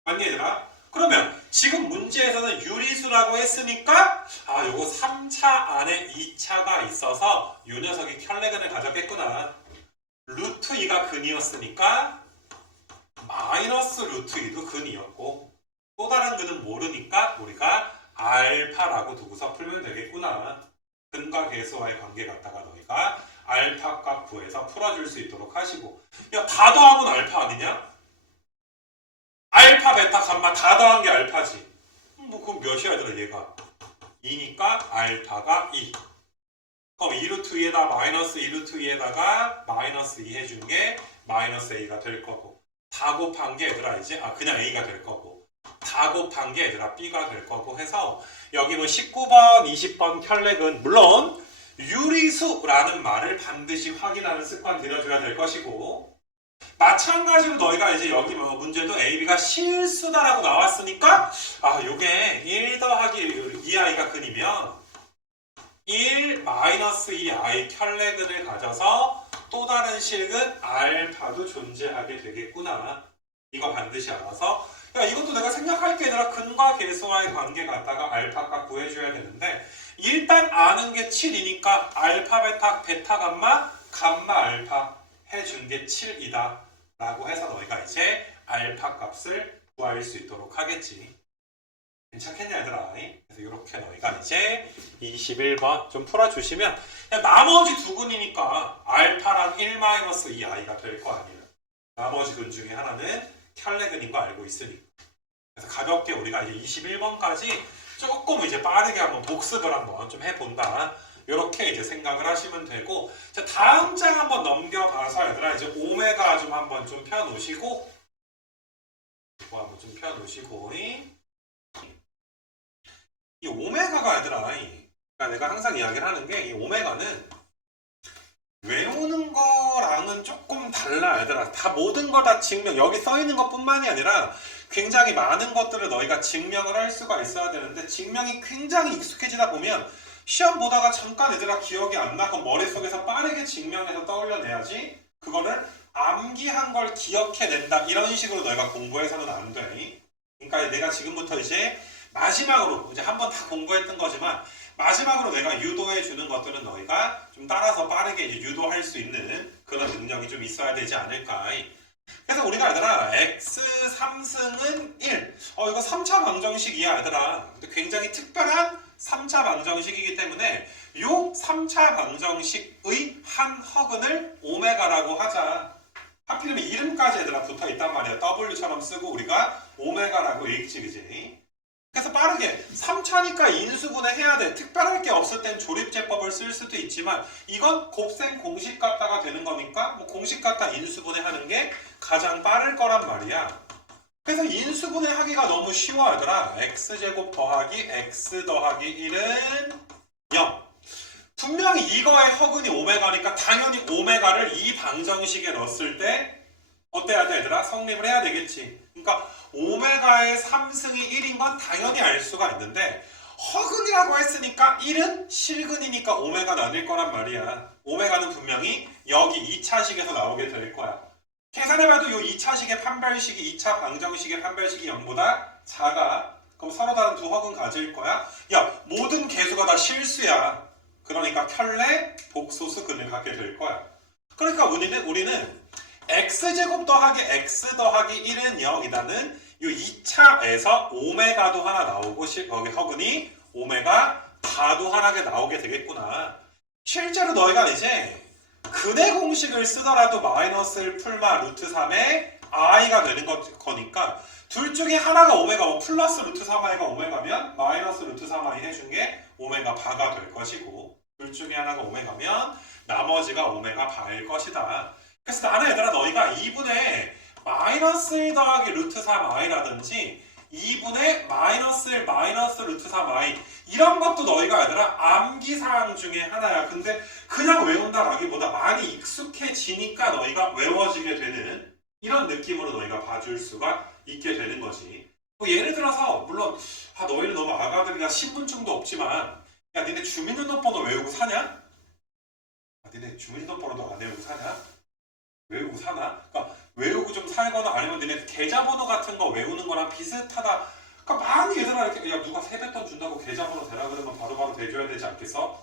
맞니 얘들아? 그러면 지금 문제에서는 유리수라고 했으니까 요거 3차 안에 2차가 있어서 요 녀석이 켤레근을 가졌겠구나. 루트 2가 근이었으니까 마이너스 루트 2도 근이었고, 또 다른 근은 모르니까 우리가 알파라고 두고서 풀면 되겠구나. 근과 계수와의 관계 갖다가 너희가 알파 값 구해서 풀어줄 수 있도록 하시고, 다 더하면 알파 아니냐? 알파 알파, 베타, 감마 다 더한 게 알파지. 뭐 그럼 몇이야 얘들아 얘가? 2니까 알파가 2. 그럼 2루트 2에다 마이너스 2루트 2에다가 마이너스 2 해준 게 마이너스 a가 될 거고, 다 곱한 게 얘들아 이제 그냥 a가 될 거고, 다 곱한 게 얘들아 b가 될 거고 해서 여기 뭐 19번, 20번 혈렉은 물론 유리수라는 말을 반드시 확인하는 습관 들여줘야 될 것이고, 마찬가지로 너희가 이제 여기 뭐 문제도 a, b가 실수다라고 나왔으니까 요게 1 더하기 2i가 근이면 1 마이너스 2i 켤레근을 가져서 또 다른 실근 알파도 존재하게 되겠구나. 이거 반드시 알아서, 야 이것도 내가 생각할게 얘들아. 근과 계수와의 관계 갖다가 알파값 구해줘야 되는데 일단 아는 게 7이니까 알파 베타 베타 감마 감마 알파 해준 게 7이다 라고 해서 너희가 이제 알파 값을 구할 수 있도록 하겠지. 괜찮겠냐 얘들아? 그래서 이렇게 너희가 이제 21번 좀 풀어주시면 나머지 두 근이니까 알파랑 1-2i가 될 거 아니에요. 나머지 근 중에 하나는 켤레근인 거 알고 있으니까. 그래서 가볍게 우리가 이제 21번까지 조금 이제 빠르게 한번 복습을 한번 좀 해본다. 이렇게 이제 생각을 하시면 되고, 자, 다음 장 한번 넘겨봐서 얘들아 이제 오메가 좀 한번 좀 펴놓으시고, 이거 한번 좀 펴놓으시고, 이 오메가가 얘들아, 그러니까 내가 항상 이야기를 하는 게 이 오메가는 외우는 거랑은 조금 달라 얘들아. 다 모든 걸 다 증명, 여기 써 있는 것뿐만이 아니라 굉장히 많은 것들을 너희가 증명을 할 수가 있어야 되는데, 증명이 굉장히 익숙해지다 보면 시험 보다가 잠깐 얘들아 기억이 안 나. 그럼 머릿속에서 빠르게 증명해서 떠올려내야지. 그거를 암기한 걸 기억해낸다. 이런 식으로 너희가 공부해서는 안 돼. 그러니까 내가 지금부터 이제 마지막으로 이제 한 번 다 공부했던 거지만 마지막으로 내가 유도해 주는 것들은 너희가 좀 따라서 빠르게 이제 유도할 수 있는 그런 능력이 좀 있어야 되지 않을까. 그래서 우리가 얘들아 x 3승은 1. 이거 3차 방정식이야 얘들아. 근데 굉장히 특별한 3차 방정식이기 때문에 요 3차 방정식의 한 허근을 오메가라고 하자. 하필이면 이름까지 얘들아 붙어 있단 말이야. W처럼 쓰고 우리가 오메가라고 읽지 그지? 그래서 빠르게 3차니까 인수분해 해야 돼. 특별할 게 없을 땐 조립제법을 쓸 수도 있지만 이건 곱셈 공식 갖다가 되는 거니까 뭐 공식 갖다 인수분해 하는 게 가장 빠를 거란 말이야. 그래서 인수분해 하기가 너무 쉬워 얘들아. x제곱 더하기 x 더하기 1은 0. 분명히 이거의 허근이 오메가니까 당연히 오메가를 이 방정식에 넣었을 때 어때야 돼 얘들아? 성립을 해야 되겠지. 그러니까 오메가의 3승이 1인 건 당연히 알 수가 있는데 허근이라고 했으니까 1은 실근이니까 오메가는 아닐 거란 말이야. 오메가는 분명히 여기 2차식에서 나오게 될 거야. 계산해봐도 이 2차식의 판별식이 2차 방정식의 판별식이 0보다 작아. 그럼 서로 다른 두 허근 가질 거야. 야 모든 개수가 다 실수야. 그러니까 켤레 복소수 근을 갖게 될 거야. 그러니까 우리는 x제곱 더하기 x 더하기 1은 0이다는 이 2차에서 오메가도 하나 나오고 여기 허근이 오메가 바도 하나 나오게 되겠구나. 실제로 너희가 이제 근의 공식을 쓰더라도 마이너스를 풀마 루트 3의 i가 되는 거니까 둘 중에 하나가 오메가고 플러스 루트 3i가 오메가면 마이너스 루트 3i 해준 게 오메가 바가 될 것이고, 둘 중에 하나가 오메가면 나머지가 오메가 바일 것이다. 그래서 나는 얘들아 너희가 2분의 마이너스 1 더하기 루트 3i라든지 2분의 마이너스 1 마이너스 루트 3i 이런 것도 너희가 얘들아 암기사항 중에 하나야. 근데 그냥 외운다라기보다 많이 익숙해지니까 너희가 외워지게 되는 이런 느낌으로 너희가 봐줄 수가 있게 되는 거지. 뭐 예를 들어서 물론 너희는 너무 아가들이라 신분증도 없지만 야 니네 주민등록번호 외우고 사냐? 니네 주민등록번호도 안 외우고 사냐? 외우고 사나? 그러니까 외우고 좀 살거나 아니면 니네 계좌번호 같은 거 외우는 거랑 비슷하다. 그러니까 많이 얘들아 이렇게 야 누가 세뱃돈 준다고 계좌번호 대라 그러면 바로바로 대줘야 되지 않겠어?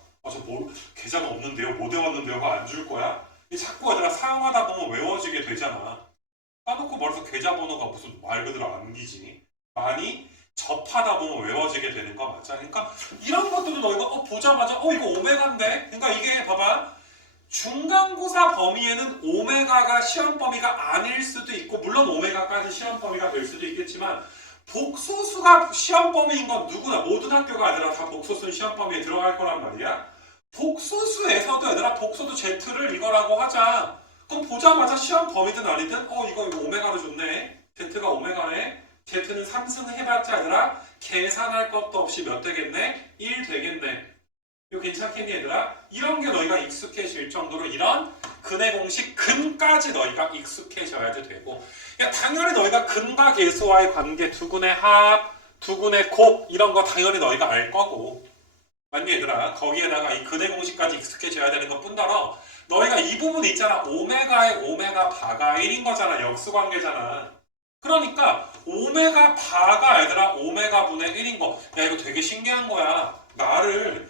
계좌가 없는데요? 못 외웠는데요가 안 줄 거야? 자꾸 얘들아 사용하다 보면 외워지게 되잖아. 까놓고 말해서 계좌번호가 무슨 말 그대로 암기지. 많이 접하다 보면 외워지게 되는 거 맞아. 그러니까 이런 것들도 너희가 보자마자 이거 오메가인데? 그러니까 이게 봐봐. 중간고사 범위에는 오메가가 시험 범위가 아닐 수도 있고 물론 오메가까지 시험 범위가 될 수도 있겠지만 복소수가 시험 범위인 건 누구나 모든 학교가 얘들아 다 복소수는 시험 범위에 들어갈 거란 말이야. 복소수에서도 얘들아 복소수 Z를 이거라고 하자. 그럼 보자마자 시험 범위든 아니든 이거 오메가로 줬네. Z가 오메가네. Z는 3승 해봤자 얘들아 계산할 것도 없이 몇 되겠네? 1 되겠네. 이거 괜찮겠니 얘들아? 이런 게 너희가 익숙해질 정도로 이런 근의 공식 근까지 너희가 익숙해져야지 되고 야, 당연히 너희가 근과 계수와의 관계 두근의 합, 두근의 곱 이런 거 당연히 너희가 알 거고 맞니 얘들아? 거기에다가 이 근의 공식까지 익숙해져야 되는 것 뿐더러 너희가 이 부분 있잖아. 오메가의 오메가 바가 1인 거잖아. 역수관계잖아. 그러니까 오메가 바가 얘들아 오메가 분의 1인 거. 야 이거 되게 신기한 거야. 나를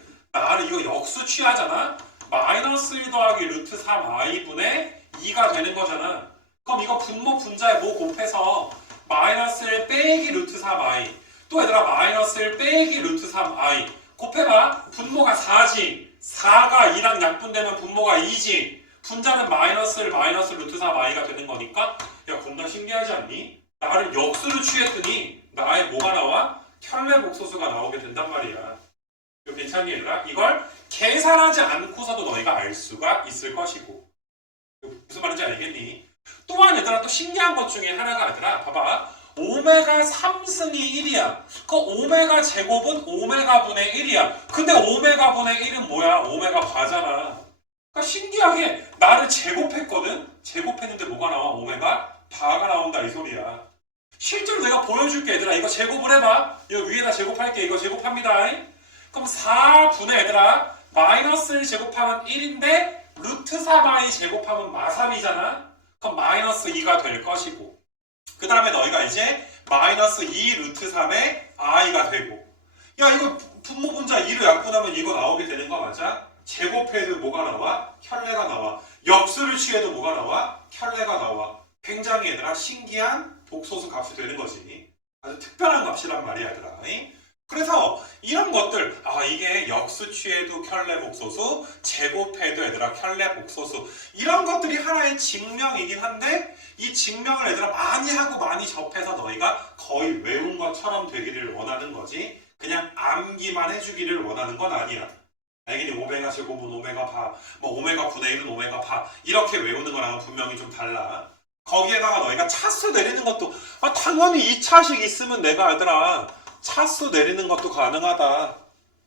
이거 역수 취하잖아. 마이너스 1 더하기 루트 3i 분의 2가 되는 거잖아. 그럼 이거 분모 분자에 뭐 곱해서 마이너스 1 빼기 루트 3i 또 얘들아 마이너스 1 빼기 루트 3i 곱해봐. 분모가 4지. 4가 2랑 약분되면 분모가 2지. 분자는 마이너스 1 마이너스 루트 3i가 되는 거니까 야 겁나 신기하지 않니? 나를 역수를 취했더니 나의 뭐가 나와? 켤레 복소수가 나오게 된단 말이야. 이거 괜찮니 얘들아? 이걸 계산하지 않고서도 너희가 알 수가 있을 것이고 무슨 말인지 알겠니? 또한 얘들아 또 신기한 것 중에 하나가 얘들아 봐봐. 오메가 3승이 1이야. 그 오메가 제곱은 오메가 분의 1이야. 근데 오메가 분의 1은 뭐야? 오메가 바잖아. 그러니까 신기하게 나를 제곱했거든? 제곱했는데 뭐가 나와? 오메가 바가 나온다 이 소리야. 실제로 내가 보여줄게 얘들아. 이거 제곱을 해봐. 이거 위에다 제곱할게. 이거 제곱합니다. 그럼 4분의 얘들아 마이너스 1 제곱하면 1인데 루트 3i 제곱하면 마3이잖아. 그럼 마이너스 2가 될 것이고 그 다음에 너희가 이제 마이너스 2 루트 3의 i가 되고 야 이거 분모 분자 2로 약분하면 이거 나오게 되는 거 맞아? 제곱해도 뭐가 나와? 켤레가 나와. 역수를 취해도 뭐가 나와? 켤레가 나와. 굉장히 얘들아 신기한 복소수 값이 되는 거지. 아주 특별한 값이란 말이야 얘들아. 그래서 이런 것들 이게 역수 취해도 켤레 복소수 제곱해도 얘들아 켤레 복소수 이런 것들이 하나의 증명이긴 한데 이 증명을 얘들아 많이 하고 많이 접해서 너희가 거의 외운 것처럼 되기를 원하는 거지 그냥 암기만 해주기를 원하는 건 아니야. 알겠니? 오메가 제곱은 오메가 바 뭐 오메가 분의 1은 오메가 바 이렇게 외우는 거랑은 분명히 좀 달라. 거기에다가 너희가 차수 내리는 것도 당연히 이 차식 있으면 내가 얘들아 차수 내리는 것도 가능하다.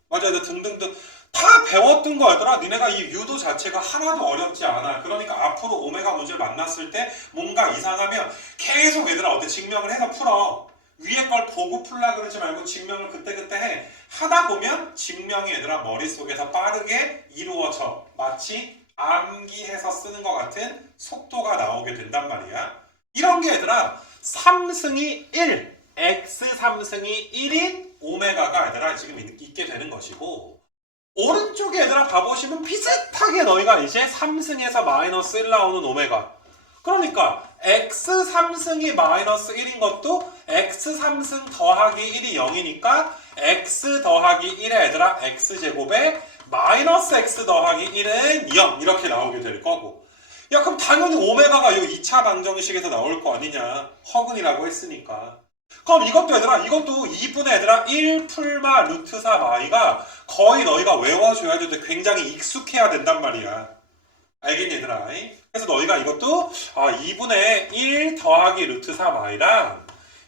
맞아, 등등등 다 배웠던 거 얘들아. 니네가 이 유도 자체가 하나도 어렵지 않아. 그러니까 앞으로 오메가 문제를 만났을 때 뭔가 이상하면 계속 얘들아 어때 증명을 해서 풀어. 위에 걸 보고 풀라 그러지 말고 증명을 그때그때 해. 하다 보면 증명이 얘들아 머릿속에서 빠르게 이루어져. 마치 암기해서 쓰는 것 같은 속도가 나오게 된단 말이야. 이런 게 얘들아 3승이 1 x 3승이 1인 오메가가 얘들아 지금 있게 되는 것이고 오른쪽에 얘들아 봐보시면 비슷하게 너희가 이제 3승에서 마이너스 1 나오는 오메가 그러니까 x 3승이 마이너스 1인 것도 x 3승 더하기 1이 0이니까 x 더하기 1에 얘들아 x제곱에 마이너스 x 더하기 1은 0 이렇게 나오게 될 거고 야 그럼 당연히 오메가가 이 2차 방정식에서 나올 거 아니냐 허근이라고 했으니까 그럼 이것도 얘들아 이것도 2분의 얘들아 1 풀마 루트 3i가 거의 너희가 외워줘야 될 때 굉장히 익숙해야 된단 말이야. 알겠니 얘들아? 그래서 너희가 이것도 2분의 1 더하기 루트 3i랑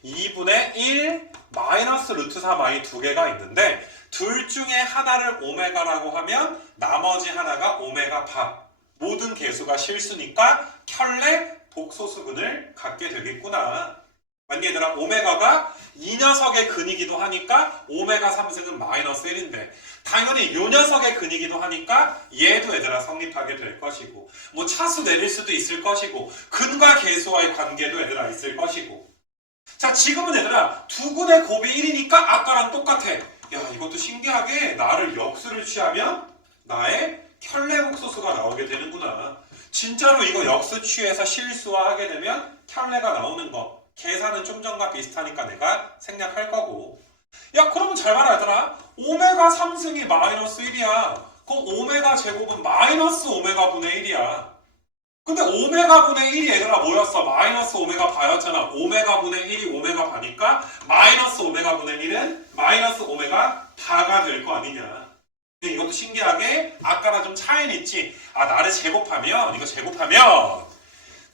2분의 1 마이너스 루트 3i 두 개가 있는데 둘 중에 하나를 오메가라고 하면 나머지 하나가 오메가 바 모든 개수가 실수니까 켤레 복소수근을 갖게 되겠구나. 맞니 얘들아? 오메가가 이 녀석의 근이기도 하니까 오메가 3승은 마이너스 1인데 당연히 요 녀석의 근이기도 하니까 얘도 얘들아 성립하게 될 것이고 뭐 차수 내릴 수도 있을 것이고 근과 계수와의 관계도 얘들아 있을 것이고 자 지금은 얘들아 두 근의 곱이 1이니까 아까랑 똑같아. 야 이것도 신기하게 나를 역수를 취하면 나의 켤레 복소수가 나오게 되는구나. 진짜로 이거 역수 취해서 실수화하게 되면 켤레가 나오는 거 계산은 좀 전과 비슷하니까 내가 생략할 거고 야 그러면 잘 말하더라. 오메가 3승이 마이너스 1이야. 그럼 오메가 제곱은 마이너스 오메가 분의 1이야. 근데 오메가 분의 1이 얘들아 뭐였어? 마이너스 오메가 바였잖아. 오메가 분의 1이 오메가 바니까 마이너스 오메가 분의 1은 마이너스 오메가 바가 될 거 아니냐. 근데 이것도 신기하게 아까랑 좀 차이는 있지. 아, 나를 제곱하면 이거 제곱하면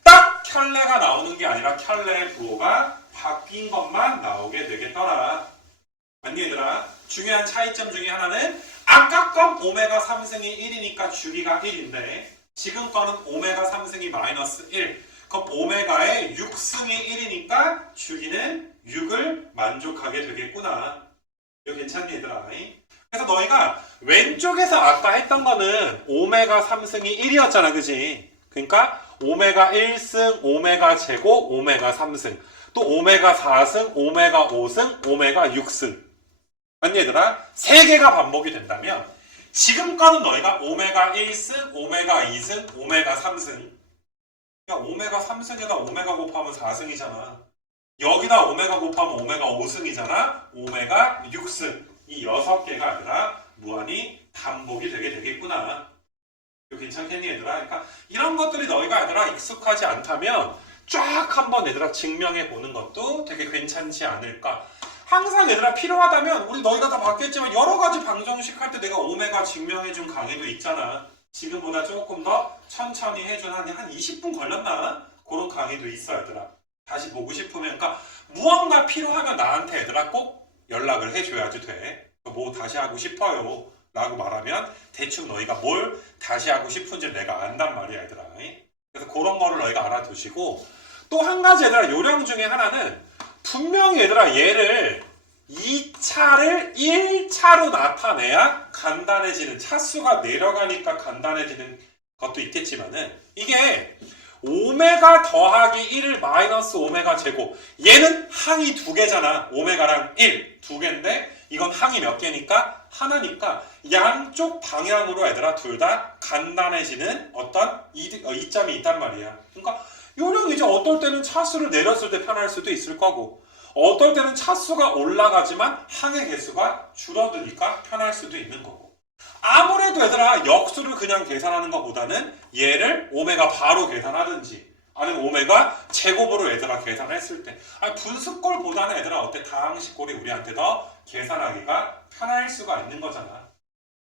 딱 켤레가 나오는 게 아니라 켤레의 부호가 바뀐 것만 나오게 되겠더라. 맞니 얘들아? 중요한 차이점 중에 하나는 아까 건 오메가 3승이 1이니까 주기가 1인데 지금 거는 오메가 3승이 마이너스 1. 그럼 오메가의 6승이 1이니까 주기는 6을 만족하게 되겠구나. 이거 괜찮니 얘들아? 그래서 너희가 왼쪽에서 아까 했던 거는 오메가 3승이 1이었잖아. 그지? 그러니까 오메가 1승, 오메가 제곱, 오메가 3승. 또 오메가 4승, 오메가 5승, 오메가 6승. 맞니 얘들아? 3개가 반복이 된다면 지금 거는 너희가 오메가 1승, 오메가 2승, 오메가 3승. 야, 오메가 3승에다 오메가 곱하면 4승이잖아. 여기다 오메가 곱하면 오메가 5승이잖아. 오메가 6승. 이 6개가 아니라 무한히 반복이 되게 되겠구나. 이거 괜찮겠니 얘들아? 그러니까 이런 것들이 너희가 얘들아 익숙하지 않다면 쫙 한번 얘들아 증명해 보는 것도 되게 괜찮지 않을까. 항상 얘들아 필요하다면 우리 너희가 다 봤겠지만 여러 가지 방정식 할 때 내가 오메가 증명해 준 강의도 있잖아. 지금보다 조금 더 천천히 해준 한 20분 걸렸나? 그런 강의도 있어 얘들아. 다시 보고 싶으면 그러니까 무언가 필요하면 나한테 얘들아 꼭 연락을 해줘야지 돼. 뭐 다시 하고 싶어요 라고 말하면 대충 너희가 뭘 다시 하고 싶은지 내가 안단 말이야 얘들아. 그래서 그런 거를 너희가 알아두시고 또 한 가지 얘들아 요령 중에 하나는 분명히 얘들아 얘를 2차를 1차로 나타내야 간단해지는 차수가 내려가니까 간단해지는 것도 있겠지만은 이게 오메가 더하기 1을 마이너스 오메가 제곱 얘는 항이 2개잖아. 오메가랑 1 2개인데 이건 항이 몇 개니까 하나니까 양쪽 방향으로 얘들아 둘 다 간단해지는 어떤 이점이 있단 말이야. 그러니까 요령 이제 어떨 때는 차수를 내렸을 때 편할 수도 있을 거고 어떨 때는 차수가 올라가지만 항의 개수가 줄어드니까 편할 수도 있는 거고 아무래도 얘들아 역수를 그냥 계산하는 것보다는 얘를 오메가 바로 계산하든지 아니면 오메가 제곱으로 얘들아 계산했을 때 분수꼴보다는 얘들아 어때 다항식꼴이 우리한테 더 계산하기가 편할 수가 있는 거잖아.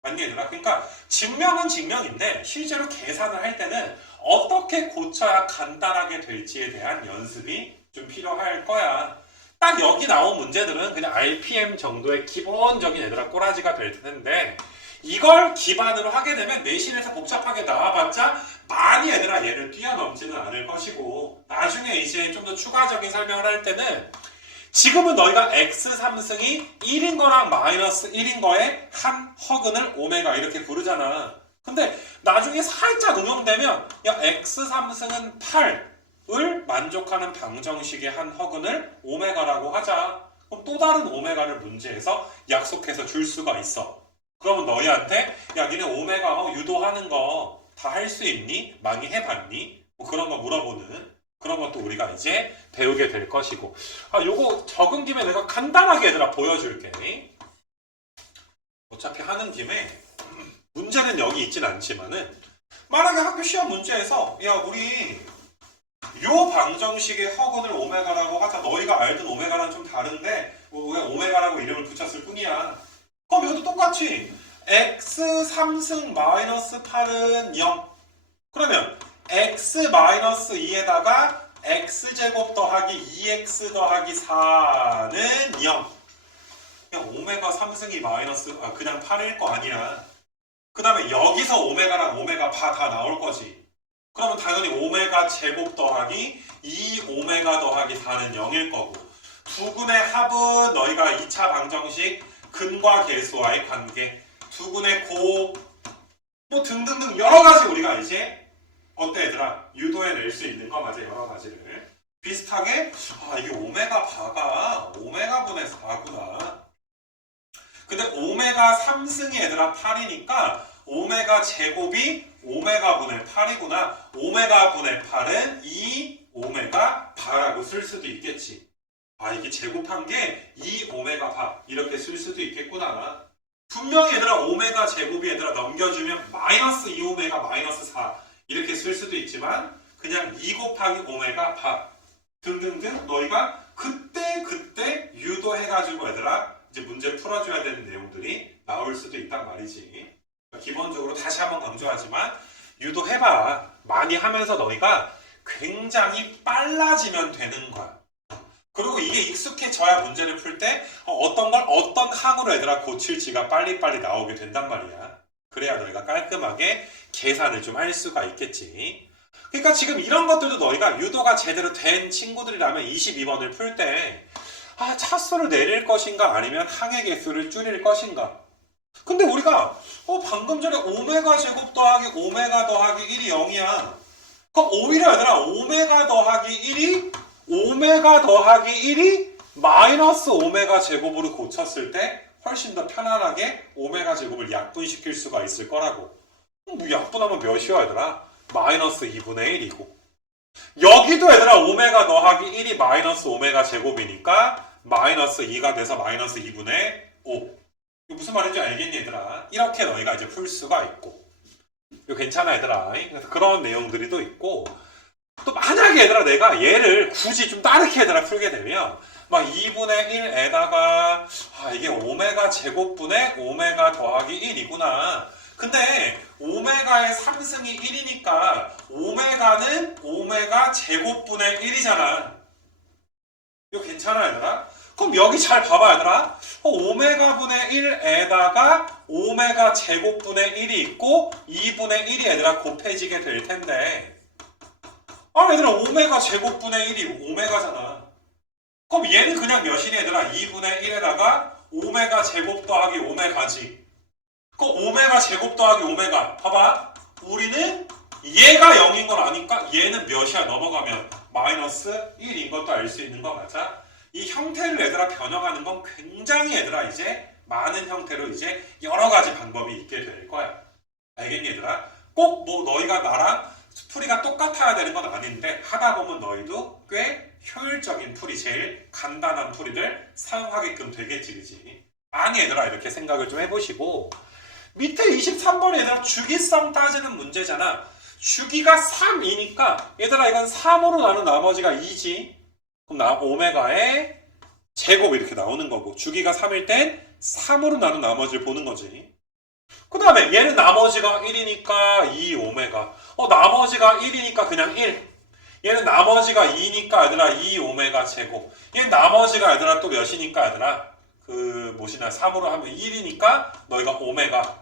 맞니 얘들아? 그러니까 증명은 증명인데 실제로 계산을 할 때는 어떻게 고쳐야 간단하게 될지에 대한 연습이 좀 필요할 거야. 딱 여기 나온 문제들은 그냥 RPM 정도의 기본적인 얘들아 꼬라지가 될 텐데 이걸 기반으로 하게 되면 내신에서 복잡하게 나와봤자 많이 얘들아 얘를 뛰어넘지는 않을 것이고 나중에 이제 좀 더 추가적인 설명을 할 때는 지금은 너희가 x3승이 1인 거랑 마이너스 1인 거에 한 허근을 오메가 이렇게 부르잖아. 근데 나중에 살짝 응용되면 야 x3승은 8을 만족하는 방정식의 한 허근을 오메가라고 하자. 그럼 또 다른 오메가를 문제에서 약속해서 줄 수가 있어. 그러면 너희한테 야 니네 오메가 유도하는 거 다 할 수 있니? 많이 해봤니? 뭐 그런 거 물어보는 그런 것도 우리가 이제 배우게 될 것이고 요거 적은 김에 내가 간단하게 얘들아 보여줄게. 어차피 하는 김에 문제는 여기 있진 않지만은 만약에 학교 시험 문제에서 야 우리 요 방정식의 허근을 오메가라고 하자. 너희가 알던 오메가랑 좀 다른데 그냥 오메가라고 이름을 붙였을 뿐이야. 그럼 이것도 똑같이 x3승 마이너스 8은 0 그러면 x 마이너스 2에다가 x제곱 더하기 2x 더하기 4는 0 그냥 오메가 3승이 마이너스 그냥 8일 거 아니야. 그 다음에 여기서 오메가랑 오메가 바 다 나올 거지. 그러면 당연히 오메가 제곱 더하기 2오메가 더하기 4는 0일 거고 두 근의 합은 너희가 2차 방정식 근과 계수와의 관계 두 근의 고 뭐 등등등 여러 가지 우리가 이제 어때 얘들아 유도해낼 수 있는 거 맞아. 여러 가지를 비슷하게 이게 오메가 바가 오메가 분의 4구나. 근데 오메가 3승이 얘들아 8이니까 오메가 제곱이 오메가 분의 8이구나. 오메가 분의 8은 2오메가 바라고 쓸 수도 있겠지. 이게 제곱한 게 2오메가 바 이렇게 쓸 수도 있겠구나. 분명히 얘들아 오메가 제곱이 얘들아 넘겨주면 마이너스 2오메가 마이너스 4 이렇게 쓸 수도 있지만 그냥 2 곱하기 오메가 바 등등등 너희가 그때 유도해가지고 얘들아 이제 문제 풀어줘야 되는 내용들이 나올 수도 있단 말이지. 기본적으로 다시 한번 강조하지만 유도해봐. 많이 하면서 너희가 굉장히 빨라지면 되는 거야. 그리고 이게 익숙해져야 문제를 풀 때 어떤 걸 어떤 항으로 얘들아 고칠지가 빨리빨리 나오게 된단 말이야. 그래야 너희가 깔끔하게 계산을 좀 할 수가 있겠지. 그러니까 지금 이런 것들도 너희가 유도가 제대로 된 친구들이라면 22번을 풀 때 차수를 내릴 것인가 아니면 항의 개수를 줄일 것인가. 근데 우리가 방금 전에 오메가 제곱 더하기 오메가 더하기 1이 0이야. 그럼 오히려 얘들아 오메가 더하기 1이 마이너스 오메가 제곱으로 고쳤을 때 훨씬 더 편안하게 오메가 제곱을 약분시킬 수가 있을 거라고. 뭐 약분하면 몇이야 얘들아? 마이너스 2분의 1이고 여기도 얘들아 오메가 더하기 1이 마이너스 오메가 제곱이니까 마이너스 2가 돼서 마이너스 2분의 5. 이거 무슨 말인지 알겠니 얘들아? 이렇게 너희가 이제 풀 수가 있고 이거 괜찮아 얘들아. 그래서 그런 내용들이 또 있고 또 만약에 얘들아 내가 얘를 굳이 좀 다르게 얘들아 풀게 되면 막 2분의 1에다가 이게 오메가 제곱분의 오메가 더하기 1이구나. 근데 오메가의 3승이 1이니까 오메가는 오메가 제곱분의 1이잖아. 이거 괜찮아 얘들아? 그럼 여기 잘 봐봐 얘들아. 오메가 분의 1에다가 오메가 제곱분의 1이 있고 2분의 1이 얘들아 곱해지게 될 텐데 얘들아 오메가 제곱분의 1이 오메가잖아. 그럼 얘는 그냥 몇이니 얘들아? 2분의 1에다가 오메가 제곱 더하기 오메가지. 그럼 오메가 제곱 더하기 오메가 봐봐. 우리는 얘가 0인 걸 아니까 얘는 몇이야 넘어가면 마이너스 1인 것도 알 수 있는 거 맞아? 이 형태를 얘들아 변형하는 건 굉장히 얘들아 이제 많은 형태로 이제 여러 가지 방법이 있게 될 거야. 알겠니 얘들아? 꼭 뭐 너희가 나랑 풀이가 똑같아야 되는 건 아닌데 하다 보면 너희도 꽤 효율적인 풀이 제일 간단한 풀이를 사용하게끔 되겠지 그지? 많이 얘들아 이렇게 생각을 좀 해보시고 밑에 23번에 얘들아 주기성 따지는 문제잖아. 주기가 3이니까 얘들아 이건 3으로 나눈 나머지가 2지. 그럼 오메가의 제곱 이렇게 나오는 거고 주기가 3일 땐 3으로 나눈 나머지를 보는 거지. 그 다음에 얘는 나머지가 1이니까 2 오메가 나머지가 1이니까 그냥 1. 얘는 나머지가 2니까 얘들아 2 오메가 제곱. 얘는 나머지가 얘들아 또 몇이니까 얘들아 3으로 하면 1이니까 너희가 오메가.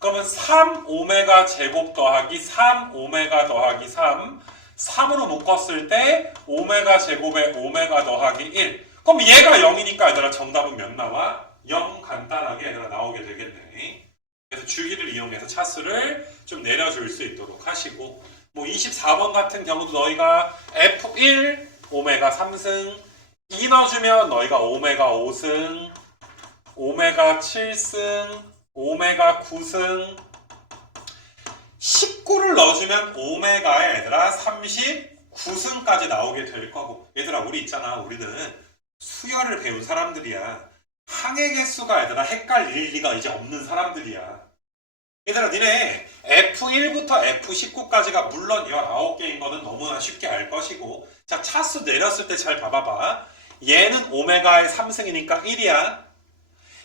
그러면 3 오메가 제곱 더하기 3 오메가 더하기 3으로 묶었을 때 오메가 제곱에 오메가 더하기 1. 그럼 얘가 0이니까 얘들아 정답은 몇 나와? 0 간단하게 얘들아 나오게 되겠네. 그래서 주기를 이용해서 차수를 좀 내려줄 수 있도록 하시고 뭐 24번 같은 경우도 너희가 F1 오메가 3승 2 넣어주면 너희가 오메가 5승 오메가 7승 오메가 9승 19를 넣어주면 오메가에 얘들아 39승까지 나오게 될 거고 얘들아 우리 있잖아 우리는 수열을 배운 사람들이야. 항의 개수가 얘들아 헷갈릴 리가 이제 없는 사람들이야. 얘들아 니네 F1부터 F19까지가 물론 19개인 거는 너무나 쉽게 알 것이고 자 차수 내렸을 때 잘 봐봐봐. 얘는 오메가의 3승이니까 1이야.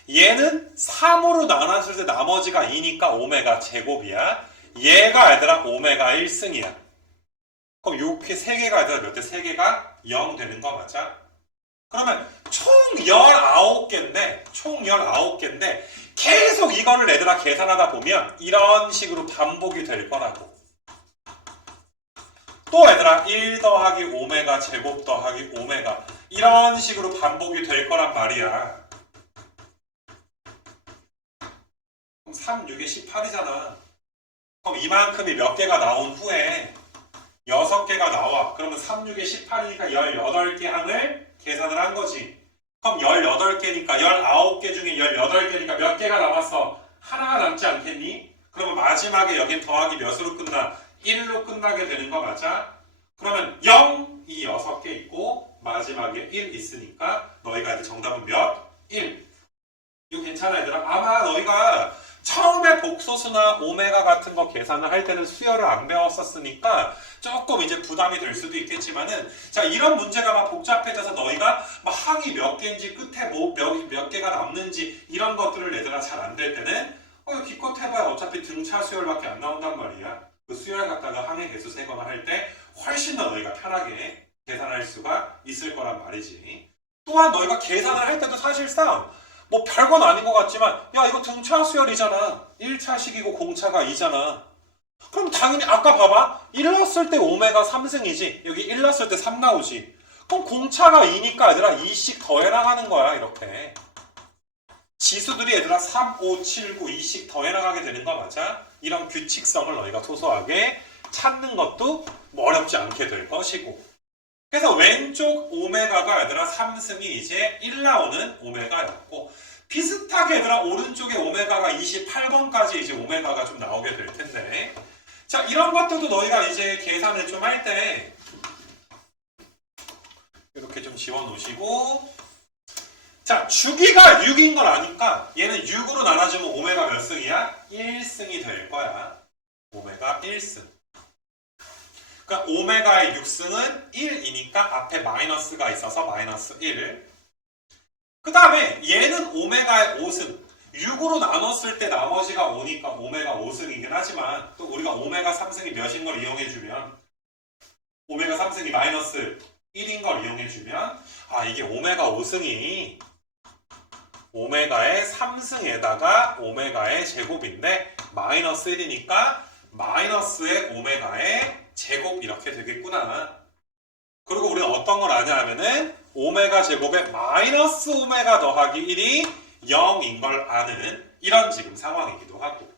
얘는 3으로 나눴을 때 나머지가 2니까 오메가 제곱이야. 얘가 얘들아 오메가 1승이야. 그럼 이렇게 3개가 얘들아 몇 대 3개가 0 되는 거 맞아? 그러면 총 19개인데 계속 이거를 얘들아 계산하다 보면 이런 식으로 반복이 될 거라고. 또 얘들아 1 더하기 오메가 제곱 더하기 오메가 이런 식으로 반복이 될 거란 말이야. 그럼 3, 6에 18이잖아. 그럼 이만큼이 몇 개가 나온 후에 6개가 나와. 그러면 3, 6에 18이니까 18개 항을 계산을 한 거지. 그럼 18개니까 19개 중에 18개니까 몇 개가 남았어? 하나가 남지 않겠니? 그러면 마지막에 여긴 더하기 몇으로 끝나? 1로 끝나게 되는 거 맞아? 그러면 0, 이 6개 있고 마지막에 1 있으니까 너희가 이제 정답은 몇? 1. 이거 괜찮아 얘들아. 아마 너희가 처음에 복소수나 오메가 같은 거 계산을 할 때는 수열을 안 배웠었으니까 조금 이제 부담이 될 수도 있겠지만은, 자, 이런 문제가 막 복잡해져서 너희가 막 항이 몇 개인지 끝에 뭐 몇 개가 남는지 이런 것들을 얘들아 잘 안 될 때는 이거 기껏 해봐야 어차피 등차 수열밖에 안 나온단 말이야. 그 수열 갖다가 항의 개수 세거나 할 때 훨씬 더 너희가 편하게 계산할 수가 있을 거란 말이지. 또한 너희가 계산을 할 때도 사실상 뭐 별건 아닌 것 같지만, 야, 이거 등차 수열이잖아. 1차식이고 공차가 2잖아. 그럼 당연히 아까 봐봐. 1 넣었을 때 오메가 3승이지. 여기 1 넣었을 때 3 나오지. 그럼 공차가 2니까 얘들아 2씩 더해 나가는 거야. 이렇게. 지수들이 얘들아 3, 5, 7, 9, 2씩 더해 나가게 되는 거 맞아? 이런 규칙성을 너희가 소소하게 찾는 것도 뭐 어렵지 않게 될 것이고. 그래서 왼쪽 오메가가 얘들아 3승이 이제 1 나오는 오메가였고, 비슷하게 얘들아 오른쪽에 오메가가 28번까지 이제 오메가가 좀 나오게 될 텐데, 자, 이런 것들도 너희가 이제 계산을 좀 할 때 이렇게 좀 지워 놓으시고, 자, 주기가 6인 걸 아니까 얘는 6으로 나눠주면 오메가 몇 승이야? 1승이 될 거야. 오메가 1승. 그러니까 오메가의 6승은 1이니까 앞에 마이너스가 있어서 마이너스 1. 그 다음에 얘는 오메가의 5승. 6으로 나눴을 때 나머지가 5니까 오메가 5승이긴 하지만, 또 우리가 오메가 3승이 몇인 걸 이용해주면, 오메가 3승이 마이너스 1인 걸 이용해주면, 아, 이게 오메가 5승이 오메가의 3승에다가 오메가의 제곱인데 마이너스 1이니까 마이너스의 오메가의 제곱 이렇게 되겠구나. 그리고 우리는 어떤 걸 아냐 하면은 오메가 제곱에 마이너스 오메가 더하기 1이 0인 걸 아는 이런 지금 상황이기도 하고.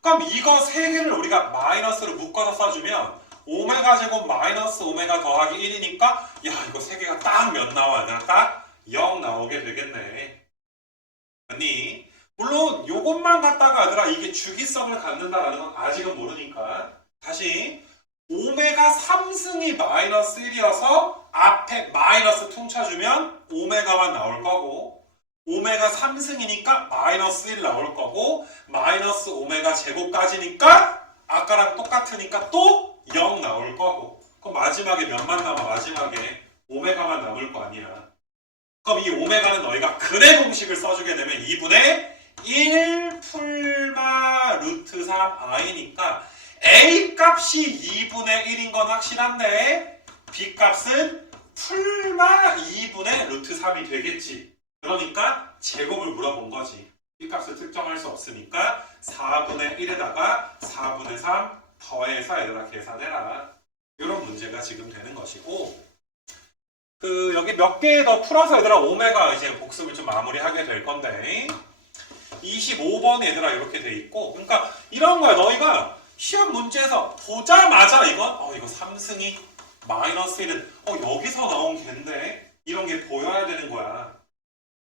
그럼 이거 세 개를 우리가 마이너스로 묶어서 써주면 오메가 제곱 마이너스 오메가 더하기 1이니까 야, 이거 세 개가 딱 몇 나와야 되나? 딱 0 나오게 되겠네. 아니, 물론 요것만 갖다가 얘들아 이게 주기성을 갖는다라는 건 아직은 모르니까 다시 오메가 3승이 마이너스 1이어서 앞에 마이너스 퉁쳐주면 오메가만 나올 거고, 오메가 3승이니까 마이너스 1 나올 거고, 마이너스 오메가 제곱까지니까 아까랑 똑같으니까 또 0 나올 거고, 그럼 마지막에 몇만 남아? 마지막에 오메가만 남을 거 아니야. 그럼 이 오메가는 너희가 근의 공식을 써주게 되면 2분의 1 풀마 루트 3i니까 A 값이 2분의 1인 건 확실한데 B 값은 풀마 2분의 루트 3이 되겠지. 그러니까 제곱을 물어본 거지. B 값을 특정할 수 없으니까 4분의 1에다가 4분의 3 더해서 얘들아 계산해라. 이런 문제가 지금 되는 것이고, 여기 몇 개 더 풀어서 얘들아 오메가 이제 복습을 좀 마무리하게 될 건데, 25번 얘들아 이렇게 돼 있고, 그러니까 이런 거야. 너희가 시험 문제에서 보자마자 이거 3승이 마이너스 1은 여기서 나온 갠데 이런 게 보여야 되는 거야.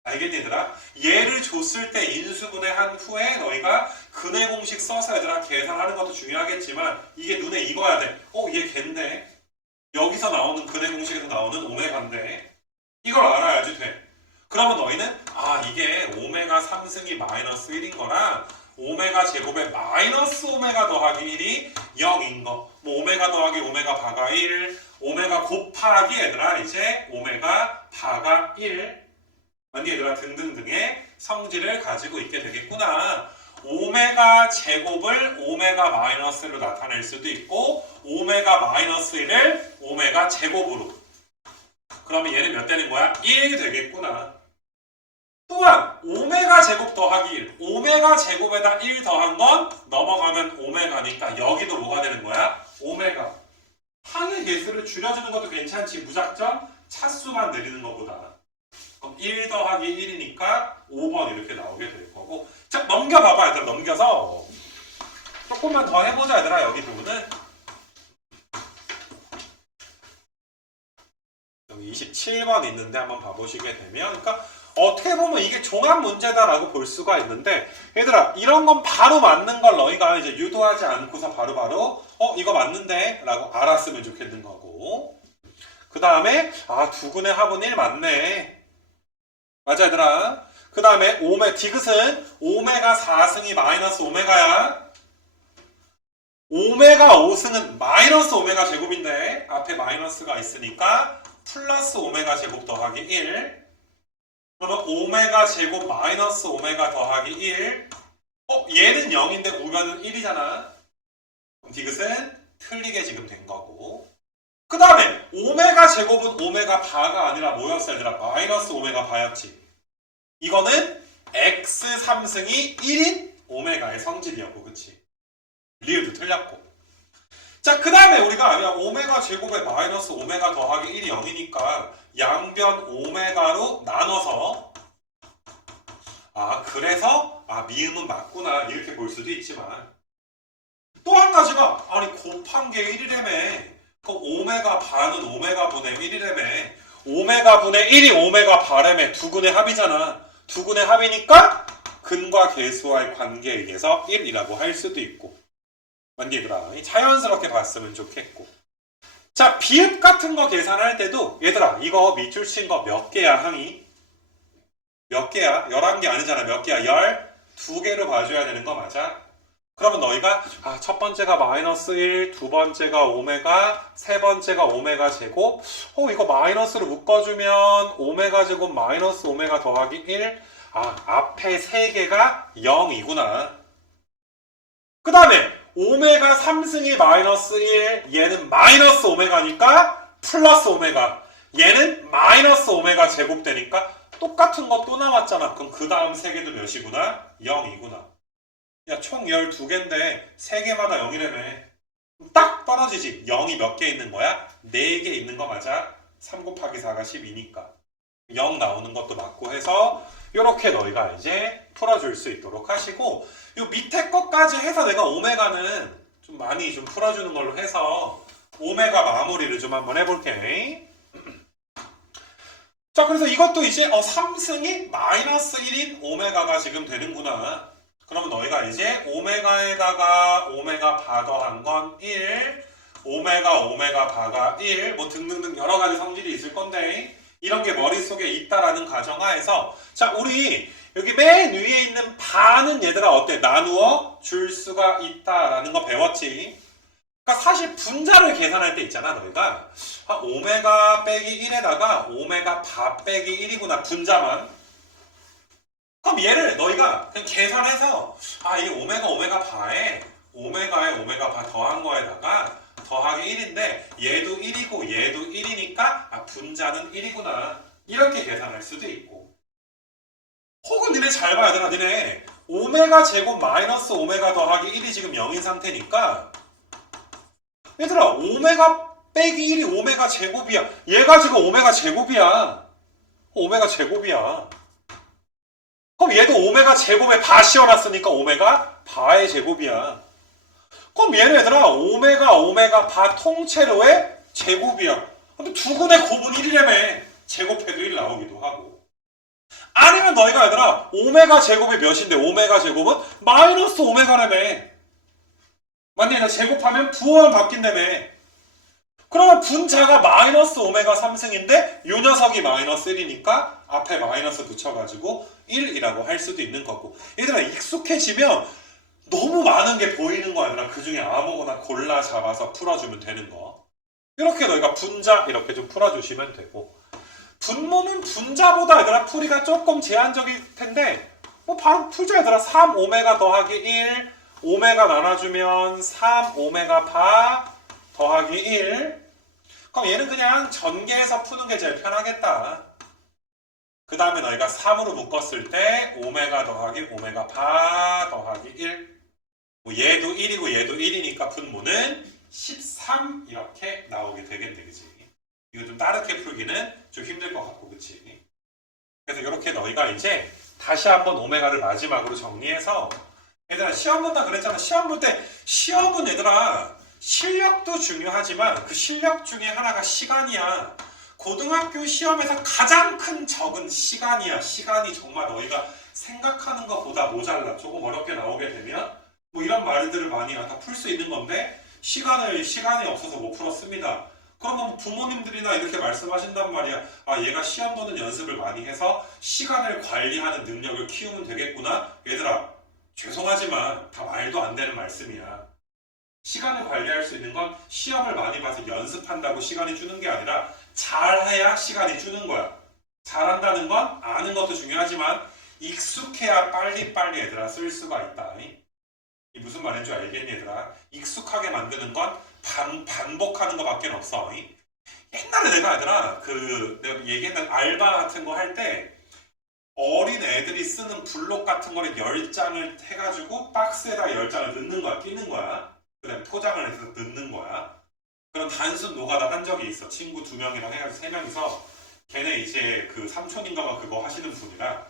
알겠니 얘들아? 얘를 줬을 때 인수분해한 후에 너희가 근의 공식 써서 얘들아 계산하는 것도 중요하겠지만 이게 눈에 익어야 돼. 얘 갠데 여기서 나오는 근의 공식에서 나오는 오메가인데 이걸 알아야지 돼. 그러면 너희는 이게 오메가 3승이 마이너스 1인 거랑 오메가 제곱에 마이너스 오메가 더하기 1이 0인 거, 뭐 오메가 더하기 오메가 바가 1, 오메가 곱하기 얘들아 이제 오메가 바가 1, 아니 얘들아 등등등의 성질을 가지고 있게 되겠구나. 오메가 제곱을 오메가 마이너스로 나타낼 수도 있고 오메가 마이너스 1을 오메가 제곱으로. 그러면 얘는 몇 되는 거야? 1 되겠구나. 또한 오메가 제곱 더하기 1, 오메가 제곱에다 1 더한 건 넘어가면 오메가니까 여기도 뭐가 되는 거야? 오메가. 항의 개수를 줄여주는 것도 괜찮지. 무작정 차수만 늘리는 것보다. 그럼 1 더하기 1이니까 5번 이렇게 나오게 될 거고. 자, 넘겨봐봐 얘들아. 넘겨서 조금만 더 해보자 얘들아. 여기 부분은 여기 27번 있는데 한번 봐보시게 되면, 그러니까 어떻게 보면 이게 종합 문제다라고 볼 수가 있는데, 얘들아 이런 건 바로 맞는 걸 너희가 이제 유도하지 않고서 바로바로 이거 맞는데 라고 알았으면 좋겠는 거고, 그 다음에 두근의 합은 1 맞네. 맞아 얘들아. 그 다음에 디귿은 오메가 4승이 마이너스 오메가야. 오메가 5승은 마이너스 오메가 제곱인데 앞에 마이너스가 있으니까 플러스 오메가 제곱 더하기 1. 그러면 오메가 제곱 마이너스 오메가 더하기 1. 얘는 0인데 우변은 1이잖아. 그럼 디귿은 틀리게 지금 된 거고. 그 다음에 오메가 제곱은 오메가 바가 아니라 뭐였어 얘들아? 마이너스 오메가 바였지. 이거는 x 3승이 1인 오메가의 성질이었고, 그치? 리을도 틀렸고. 자, 그 다음에 우리가 아니야 오메가 제곱에 마이너스 오메가 더하기 1이 0이니까 양변 오메가로 나눠서 그래서 미음은 맞구나 이렇게 볼 수도 있지만 또 한 가지가 아니 곱한 게 1이라며. 그럼 오메가 바는 오메가 분의 1이라며. 오메가 분의 1이 오메가 바라며 두근의 합이잖아. 두근의 합이니까 근과 계수와의 관계에 의해서 1이라고 할 수도 있고. 맞니 얘들아? 자연스럽게 봤으면 좋겠고. 자, 비읍 같은 거 계산할 때도 얘들아 이거 밑줄 친 거 몇 개야 항이? 몇 개야? 11개 아니잖아. 몇 개야? 12개로 봐줘야 되는 거 맞아? 그러면 너희가 첫 번째가 마이너스 1, 두 번째가 오메가, 세 번째가 오메가 제곱. 이거 마이너스로 묶어주면 오메가 제곱 마이너스 오메가 더하기 1. 앞에 세 개가 0이구나. 그 다음에 오메가 3승이 마이너스 1. 얘는 마이너스 오메가니까 플러스 오메가. 얘는 마이너스 오메가 제곱 되니까 똑같은 거 또 나왔잖아. 그럼 그 다음 세 개도 몇이구나? 0이구나. 야, 총 12개인데 3개마다 0이라며. 딱 떨어지지. 0이 몇 개 있는 거야? 4개 있는 거 맞아? 3 곱하기 4가 12니까 0 나오는 것도 맞고 해서 이렇게 너희가 이제 풀어줄 수 있도록 하시고, 요 밑에 것까지 해서 내가 오메가는 좀 많이 좀 풀어주는 걸로 해서 오메가 마무리를 좀 한번 해볼게. 자, 그래서 이것도 이제 3승이 마이너스 1인 오메가가 지금 되는구나. 그러면 너희가 이제 오메가에다가 오메가 바 더한 건 1, 오메가 바가 1, 뭐 등등등 여러 가지 성질이 있을 건데 이런 게 머릿속에 있다라는 가정하에서 자, 우리 여기 맨 위에 있는 바는 얘들아 어때? 나누어 줄 수가 있다라는 거 배웠지? 그러니까 사실 분자를 계산할 때 있잖아 너희가 오메가 빼기 1에다가 오메가 바 빼기 1이구나 분자만. 그럼 얘를 너희가 그냥 계산해서 이 오메가 바에 오메가에 오메가 바 더한 거에다가 더하기 1인데 얘도 1이고 얘도 1이니까 분자는 1이구나 이렇게 계산할 수도 있고, 혹은 니네 잘 봐 얘들아. 니네 오메가 제곱 마이너스 오메가 더하기 1이 지금 0인 상태니까 얘들아 오메가 빼기 1이 오메가 제곱이야. 얘가 지금 오메가 제곱이야. 오메가 제곱이야. 그럼 얘도 오메가 제곱에 바 씌워놨으니까 오메가 바의 제곱이야. 그럼 얘는 얘들아 오메가 바 통째로의 제곱이야. 근데 두근의 곱은 1이라며. 제곱해도 1 나오기도 하고. 아니면 너희가 얘들아 오메가 제곱이 몇인데 오메가 제곱은 마이너스 오메가라며. 맞니? 제곱하면 부호만 바뀐다며. 그러면 분자가 마이너스 오메가 3승인데 요 녀석이 마이너스 1이니까 앞에 마이너스 붙여가지고 1이라고 할 수도 있는 거고. 얘들아 익숙해지면 너무 많은 게 보이는 거야. 얘들아 그 중에 아무거나 골라 잡아서 풀어주면 되는 거. 이렇게 너희가 분자 이렇게 좀 풀어주시면 되고, 분모는 분자보다 얘들아 풀이가 조금 제한적일 텐데 바로 풀자 얘들아. 3 오메가 더하기 1 오메가 나눠주면 3 오메가 바 더하기 1. 그럼 얘는 그냥 전개해서 푸는 게 제일 편하겠다. 그 다음에 너희가 3으로 묶었을 때 오메가 더하기 오메가 바 더하기 1. 얘도 1이고 얘도 1이니까 분모는 13 이렇게 나오게 되겠네. 그치? 이거 좀 다르게 풀기는 좀 힘들 것 같고, 그치? 그래서 이렇게 너희가 이제 다시 한번 오메가를 마지막으로 정리해서 얘들아 시험 본다 그랬잖아. 시험 볼 때 시험은 얘들아 실력도 중요하지만 그 실력 중에 하나가 시간이야. 고등학교 시험에서 가장 큰 적은 시간이야. 시간이 정말 너희가 생각하는 것보다 모자라. 조금 어렵게 나오게 되면 뭐 이런 말들을 많이 다 풀 수 있는 건데 시간이 없어서 못 풀었습니다. 그러면 부모님들이나 이렇게 말씀하신단 말이야. 아, 얘가 시험 보는 연습을 많이 해서 시간을 관리하는 능력을 키우면 되겠구나. 얘들아, 죄송하지만 다 말도 안 되는 말씀이야. 시간을 관리할 수 있는 건 시험을 많이 봐서 연습한다고 시간이 주는 게 아니라 잘해야 시간이 주는 거야. 잘한다는 건 아는 것도 중요하지만 익숙해야 빨리빨리 얘들아 쓸 수가 있다. 이 무슨 말인 줄 알겠니 얘들아? 익숙하게 만드는 건 반복하는 것밖에 없어. 옛날에 내가 얘들아 내가 얘기했던 알바 같은 거 할 때 어린 애들이 쓰는 블록 같은 거를 10장을 해가지고 박스에다 10장을 넣는 거야. 끼는 거야. 그 다음에 포장을 해서 넣는 거야. 그런 단순 노가다 한 적이 있어. 친구 2명이랑 해가지고 3명이서 걔네 이제 그 삼촌인가 봐 그거 하시는 분이라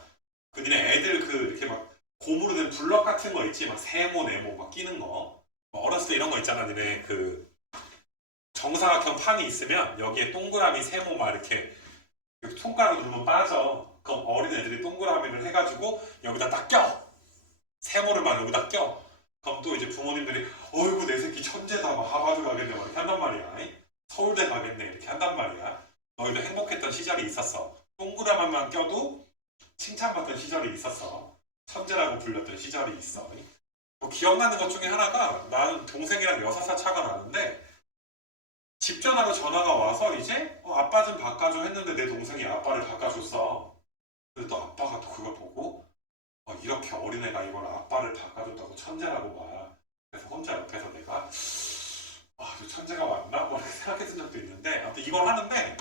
그 니네 애들 이렇게 막 고무로 된 블럭 같은 거 있지? 막 세모 네모 막 끼는 거. 어렸을 때 이런 거 있잖아. 니네 정사각형 판이 있으면 여기에 동그라미 세모 막 이렇게 손가락으로 누르면 빠져. 그럼 어린 애들이 동그라미를 해가지고 여기다 딱 껴. 세모를 막 여기다 껴. 그럼 또 이제 부모님들이 어이구 내 새끼 천재다 막 하버드 가겠네 막 이렇게 한단 말이야. 서울대 가겠네 이렇게 한단 말이야. 너희도 행복했던 시절이 있었어. 동그라미만 껴도 칭찬받던 시절이 있었어. 천재라고 불렸던 시절이 있어. 뭐 기억나는 것 중에 하나가 나는 동생이랑 6살 차가 나는데 집 전화로 전화가 와서 이제 아빠 좀 바꿔줘 했는데 내 동생이 아빠를 바꿔줬어. 그래서 또 아빠가 또 그걸 보고 이렇게 어린애가 이걸 아빠를 바꿔줬다고 천재라고 봐. 그래서 혼자 옆에서 내가 저 천재가 맞나? 뭐 이렇게 생각했던 적도 있는데 아무튼 이걸 하는데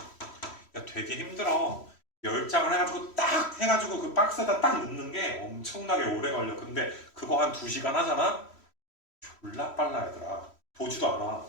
야, 되게 힘들어. 10장을 해가지고 딱 해가지고 그 박스에다 딱 넣는 게 엄청나게 오래 걸려. 근데 그거 한 2시간 하잖아? 졸라 빨라 얘들아. 보지도 않아.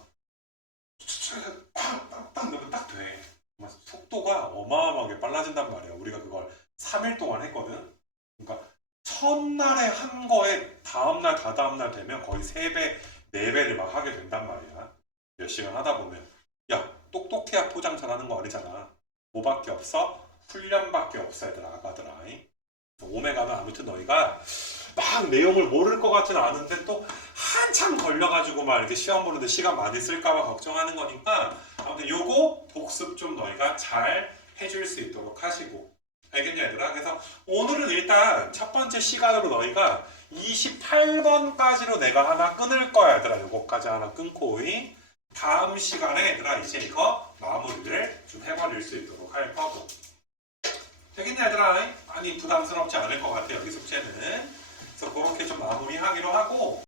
딱 넣으면 딱 돼. 정말 속도가 어마어마하게 빨라진단 말이야. 우리가 그걸 3일 동안 했거든. 그러니까 첫날에 한 거에 다음날 다다음날 되면 거의 3배, 4배를 막 하게 된단 말이야. 몇 시간 하다 보면. 야, 똑똑해야 포장 잘하는 거 아니잖아. 뭐밖에 없어? 훈련밖에 없어 얘들아 아가들아. 오메가는 아무튼 너희가 막 내용을 모를 것 같지는 않은데 또 한참 걸려가지고 막 이렇게 시험 보는데 시간 많이 쓸까봐 걱정하는 거니까 아무튼 요거 복습 좀 너희가 잘 해줄 수 있도록 하시고 알겠냐 얘들아? 그래서 오늘은 일단 첫 번째 시간으로 너희가 28번까지로 내가 하나 끊을 거야 얘들아. 요거까지 하나 끊고 다음 시간에 얘들아 이제 이거 마무리를 좀 해버릴 수 있도록 할 거고 되겠냐 얘들아? 많이 부담스럽지 않을 것 같아 여기 숙제는. 그래서 그렇게 좀 마무리하기로 하고